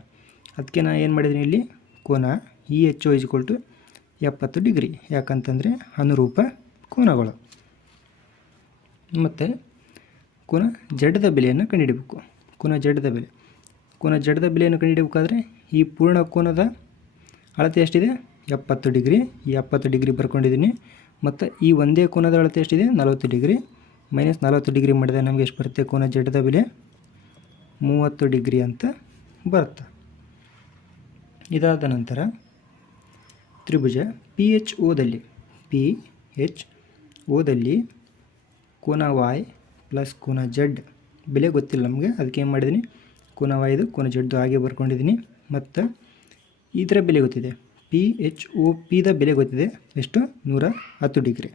ಅದಕ್ಕೆ ನಾನು ಏನು ಮಾಡಿದ್ದೀನಿ ಇಲ್ಲಿ? ಕೋನ E H O is equal to ಎಪ್ಪತ್ತು ಡಿಗ್ರಿ. ಯಾಕಂತಂದರೆ ಅನುರೂಪ ಕೋನಗಳು. ಮತ್ತು ಕೋನ ಜಡ್ಡದ ಬೆಲೆಯನ್ನು ಕಂಡುಹಿಡಬೇಕು. ಕೋನ ಜಡ್ಡದ ಬೆಲೆ. ಕೋನ ಜಡ್ಡದ ಬೆಲೆಯನ್ನು ಕಂಡುಹಿಡಬೇಕಾದ್ರೆ ಈ ಪೂರ್ಣ ಕೋನದ ಅಳತೆ ಎಷ್ಟಿದೆ? ಎಪ್ಪತ್ತು ಡಿಗ್ರಿ. ಎಪ್ಪತ್ತು ಡಿಗ್ರಿ ಬರ್ಕೊಂಡಿದ್ದೀನಿ. ಮತ್ತು ಈ ಒಂದೇ ಕೋನದ ಅಳತೆ ಎಷ್ಟಿದೆ? ನಲವತ್ತು ಡಿಗ್ರಿ. ಮೈನಸ್ ನಲವತ್ತು ಡಿಗ್ರಿ ಮಾಡಿದರೆ ನಮಗೆ ಎಷ್ಟು ಬರುತ್ತೆ? ಕೋನ ಜಡ್ಡದ ಬೆಲೆ ಮೂವತ್ತು ಡಿಗ್ರಿ ಅಂತ ಬರುತ್ತೆ. ಇದಾದ ನಂತರ ತ್ರಿಭುಜ ಪಿ ಎಚ್ ಓದಲ್ಲಿ ಪಿ ಎಚ್ ಓದಲ್ಲಿ ಕೋನ ವಾಯ್ ಪ್ಲಸ್ ಕೋನ ಜಡ್ ಬೆಲೆ ಗೊತ್ತಿಲ್ಲ ನಮಗೆ. ಅದಕ್ಕೆ ಏನು ಮಾಡಿದ್ದೀನಿ ಕೋನ ವಾಯ್ದು ಕೋನ ಜಡ್ದು ಹಾಗೆ ಬರ್ಕೊಂಡಿದ್ದೀನಿ ಮತ್ತು ಇದರ ಬೆಲೆ ಗೊತ್ತಿದೆ. ಪಿ ಎಚ್ ಒ ಪಿದ ಬೆಲೆ ಗೊತ್ತಿದೆ? ಎಷ್ಟು? ನೂರ ಹತ್ತು ಡಿಗ್ರಿ.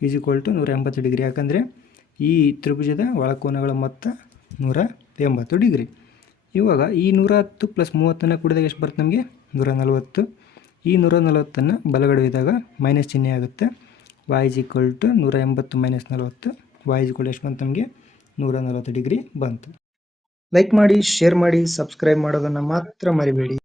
ಈಸ್ ಈಕ್ವಲ್ ಟು ನೂರ ಎಂಬತ್ತು ಡಿಗ್ರಿ. ಯಾಕಂದರೆ ಈ ತ್ರಿಭುಜದ ಒಳಕೋನಗಳ ಮೊತ್ತ ನೂರ ಎಂಬತ್ತು ಡಿಗ್ರಿ. ಇವಾಗ ಈ ನೂರ ಹತ್ತು ಪ್ಲಸ್ ಮೂವತ್ತನ್ನು ಕುಡಿದಾಗ ಎಷ್ಟು ಬರುತ್ತೆ ನಮಗೆ? ನೂರ ನಲವತ್ತು. ಈ ನೂರ ನಲವತ್ತನ್ನು ಬಲಗಡೆ ಇದ್ದಾಗ ಮೈನಸ್ ಚಿಹ್ನೆ ಆಗುತ್ತೆ. ವಾಯ್ ಇಸ್ ಈಕ್ವಲ್ ಟು ನೂರ ಎಂಬತ್ತು ಮೈನಸ್ ನಲವತ್ತು. ವಾಯ್ ಇಸ್ ಈಕ್ವಲ್ ಎಷ್ಟು ಬಂತು ನಮಗೆ? ನೂರ ನಲವತ್ತು ಡಿಗ್ರಿ ಬಂತು. ಲೈಕ್ ಮಾಡಿ ಶೇರ್ ಮಾಡಿ ಸಬ್ಸ್ಕ್ರೈಬ್ ಮಾಡೋದನ್ನು ಮಾತ್ರ ಮರಿಬೇಡಿ.